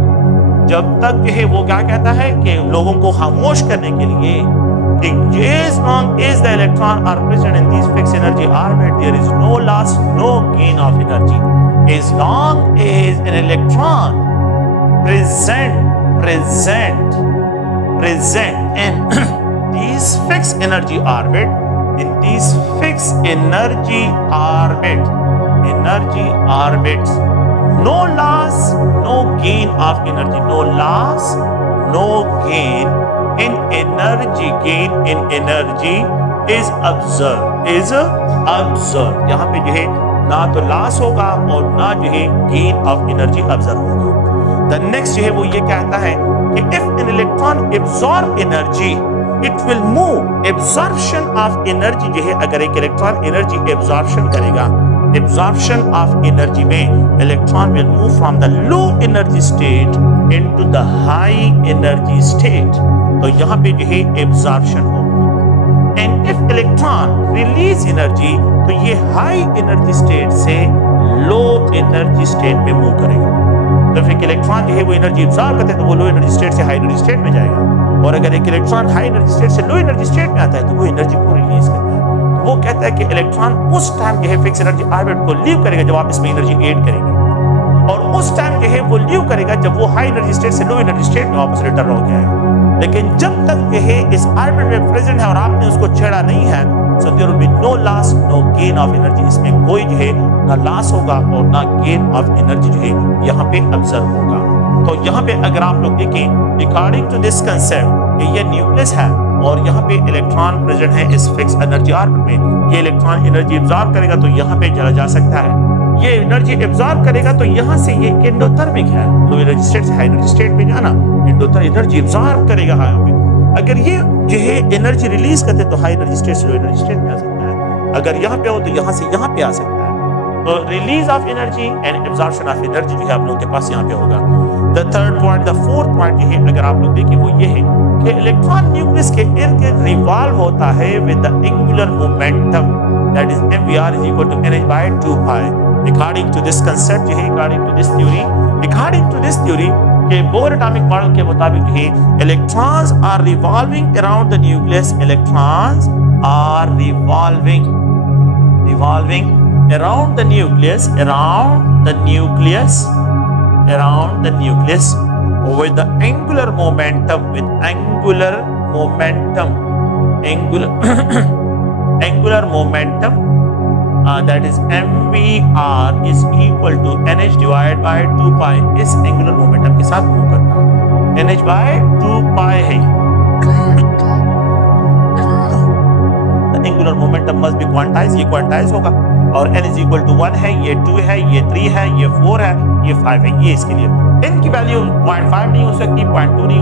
जब तक जो है वो क्या कहता है कि लोगों को खामोश करने के लिए कि as long as the electron are present in this fix energy orbit there is no loss, no gain of energy. As long as an electron present in these fixed energy orbit, in these fixed energy orbits, no loss, no gain of energy, no loss, no gain in energy. Gain in energy is observed. यहाँ पे जो है ना तो लॉस होगा और ना जो है गेन ऑफ एनर्जी ऑब्जर्व होगा। द नेक्स्ट जो है वो ये कहता है कि if an electron absorb energy it will move. Absorption of energy जो है, अगर एक इलेक्ट्रॉन एनर्जी एब्सॉर्प्शन करेगा, एब्सॉर्प्शन ऑफ एनर्जी में electron will move from the low energy state into the high energy state. तो यहाँ पे जो है एब्सॉर्प्शन होगा। And if electron release energy तो ये हाई एनर्जी स्टेट से लो एनर्जी स्टेट में मूव करेगा। तो फिर इलेक्ट्रॉन जो है वो एनर्जी एब्सॉर्ब करते हैं तो वो लो एनर्जी स्टेट से हाई एनर्जी स्टेट में जाएगा, और अगर एक इलेक्ट्रॉन हाई एनर्जी स्टेट से लो एनर्जी स्टेट में आता है तो वो एनर्जी को रिलीज करता है। तो वो कहता है कि इलेक्ट्रॉन उस टाइम जो है फिक्स एनर्जी ऑर्बिट को लीव करेगा जब आप इसमें एनर्जी ऐड करेंगे, और उस टाइम जो है वो लीव करेगा जब वो हाई एनर्जी स्टेट से लो एनर्जी स्टेट में वापस रिटर्न हो गया। लेकिन जब तक जो है इस ऑर्बिट में प्रेजेंट है और आपने उसको छेड़ा नहीं है, so there will be no loss, no gain of energy। इसमें कोई जो है ना लॉस होगा और ना गेन ऑफ एनर्जी जो है यहाँ पे ऑब्जर्व होगा। तो यहाँ पे अगर आप लोग देखें अकॉर्डिंग टू दिस कंसेप्ट कि ये न्यूक्लियस है और यहाँ पे इलेक्ट्रॉन प्रेजेंट है इस फिक्स एनर्जी ऑर्बिट में, ये इलेक्ट्रॉन एनर्जी एब्जॉर्ब करेगा तो यहाँ पे चला जा सकता है, ये एनर्जी एब्जॉर्ब करेगा तो यहाँ से ये एंडोथर्मिक है, लो एनर्जी स्टेट से हाई एनर्जी स्टेट में जाना, एंडोथर्मिक एनर्जी एब्जॉर्ब करेगा। अगर ये जो है एनर्जी रिलीज करते तो हाई एनर्जी स्टेट से लो एनर्जी स्टेट में आ सकता है, अगर यहाँ पे हो तो यहाँ से यहाँ पे आ सकता है। तो release of energy and absorption of energy जो है आप लोगों के पास यहाँ पे होगा। The third point, the fourth point जो है अगर आप लोग देखें वो ये है कि इलेक्ट्रॉन न्यूक्लियस के इर्द गिर्द रिवॉल्व होता है with the angular momentum, that is mvr is equal to nh by 2 pi। According to this concept जो है, अकॉर्डिंग टू दिस थ्योरी के बोर एटॉमिक मॉडल के मुताबिक जो है electrons are revolving around the nucleus, electrons are revolving around the nucleus with the angular momentum that is mvr is equal to nh divided by 2 pi। इस angular momentum के साथ मूव करना, nh by 2 pi है। The angular momentum must be quantized, ये quantize होगा, और n is equal to 1 है, ये 2 है, ये 3 है, ये 4 है, ये 5 है। ये इसके लिए n की वैल्यू 0.5 नहीं हो सकती, 0.2 नहीं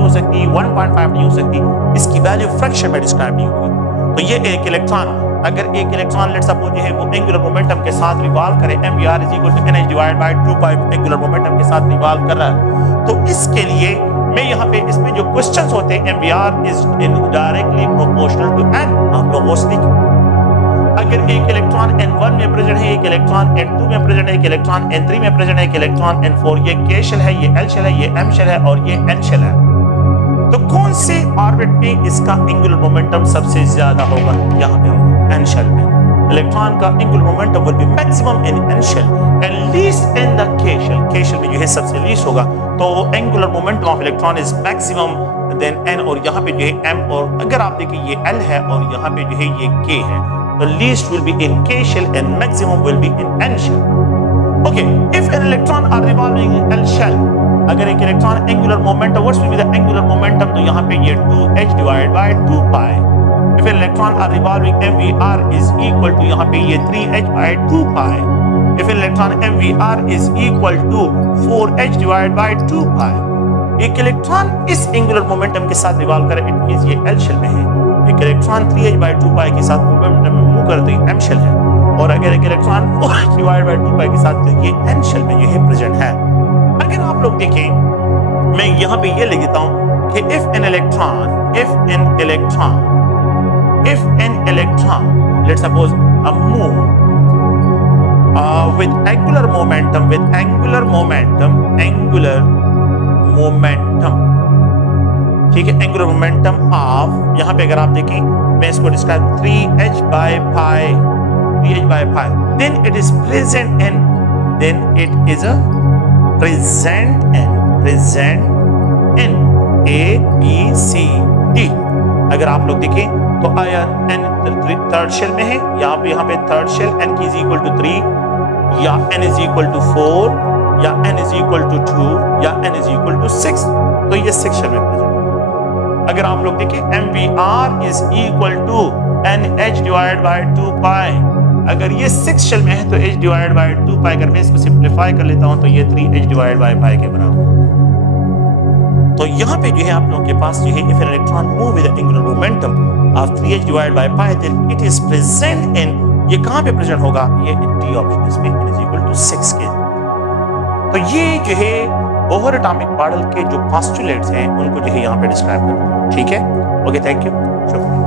हो सकती, 1.5 नहीं हो सकती, इसकी वैल्यू फ्रैक्शन में डिस्क्राइब नहीं होगी। तो ये एक इलेक्ट्रॉन, अगर एक इलेक्ट्रॉन लेट्स सपोज है वो एंगुलर मोमेंटम के साथ रिवॉल्व करे, mvr is equal to nh divided by 2 pi angular momentum के साथ रिवॉल्व कर रहा है, तो इसके लिए मैं यहाँ पे इसमें जो क्वेश्चंस होते हैं mvr is directly proportional to n। आप लोग वो सीखें, अगर एक इलेक्ट्रॉन n1 में प्रेजेंट है, एक इलेक्ट्रॉन n2 में प्रेजेंट है, एक इलेक्ट्रॉन n3 में प्रेजेंट है, एक इलेक्ट्रॉन n4, ये k शेल है, ये l शेल है, ये m शेल है और ये n शेल है, तो कौन से ऑर्बिट में इसका एंगुलर मोमेंटम सबसे ज्यादा होगा? यहाँ पे होगा n शेल में। इलेक्ट्रॉन का angular momentum will be maximum in n shell and least in the k shell. k shell में जो है सबसे लीस्ट होगा, तो angular momentum of electron is maximum than n, और यहाँ पे जो है m, और अगर आप देखें ये l है और यहाँ पे जो है ये k है, तो least will be in k shell and maximum will be in n shell। Okay, if an electron are revolving in l shell, अगर एक electron angular momentum, what's will be the angular momentum? तो यहाँ पे ये 2h divided by 2 pi। If an electron are revolving, mvr is equal to यहाँ पे ये 3h by 2 pi। If an electron mvr is equal to 4h divided by 2 pi। एक इलेक्ट्रॉन इस एंगुलर मोमेंटम के साथ रिवॉल्व करे, इट मींस ये l शेल में है। एक इलेक्ट्रॉन 3h by 2 pi के साथ मोमेंटम में मूव करते हैं, m शेल है, और अगर एक electron 4h divided by 2 pi के साथ तो ये n शेल में ये प्रेजेंट है। अगर आप लोग देखें, मैं यहाँ पे ये लिख देता हूँ कि if an electron let's suppose a move with angular momentum ठीक है, एंगुलर मोमेंटम ऑफ, यहाँ पे अगर आप देखें मैं इसको describe 3h by pi, then it is present in A B C D। अगर आप लोग देखें तो आया n थर्ड शेल में है, यहाँ पे थर्ड शेल n की इज इक्वल टू 3 या n इज इक्वल टू 4 या n इज इक्वल टू 2 या n इज इक्वल टू 6, तो ये 6 शेल में प्रेजेंट। अगर आप लोग देखें MVR is equal to NH divide by 2 pi, अगर ये 6 शेल में है तो H डिवाइड बाय 2 पाई, अगर मैं इसको सिंप्लीफाई कर लेता हूं तो ये 3H डिवाइड बाय पाई के बराबर। तो यहाँ पे जो है आप लोगों के पास जो है if an electron move with angular momentum of 3H divide by pi then it is present in, ये कहां पे प्रेजेंट होगा, ये डी ऑप्शन इसमें इज इक्वल टू 6 के। तो ये जो है बोहर एटॉमिक मॉडल के जो पोस्टुलेट्स हैं उनको जो है यहाँ पे डिस्क्राइब करते हैं। ठीक है, ओके, थैंक यू, शुक्रिया।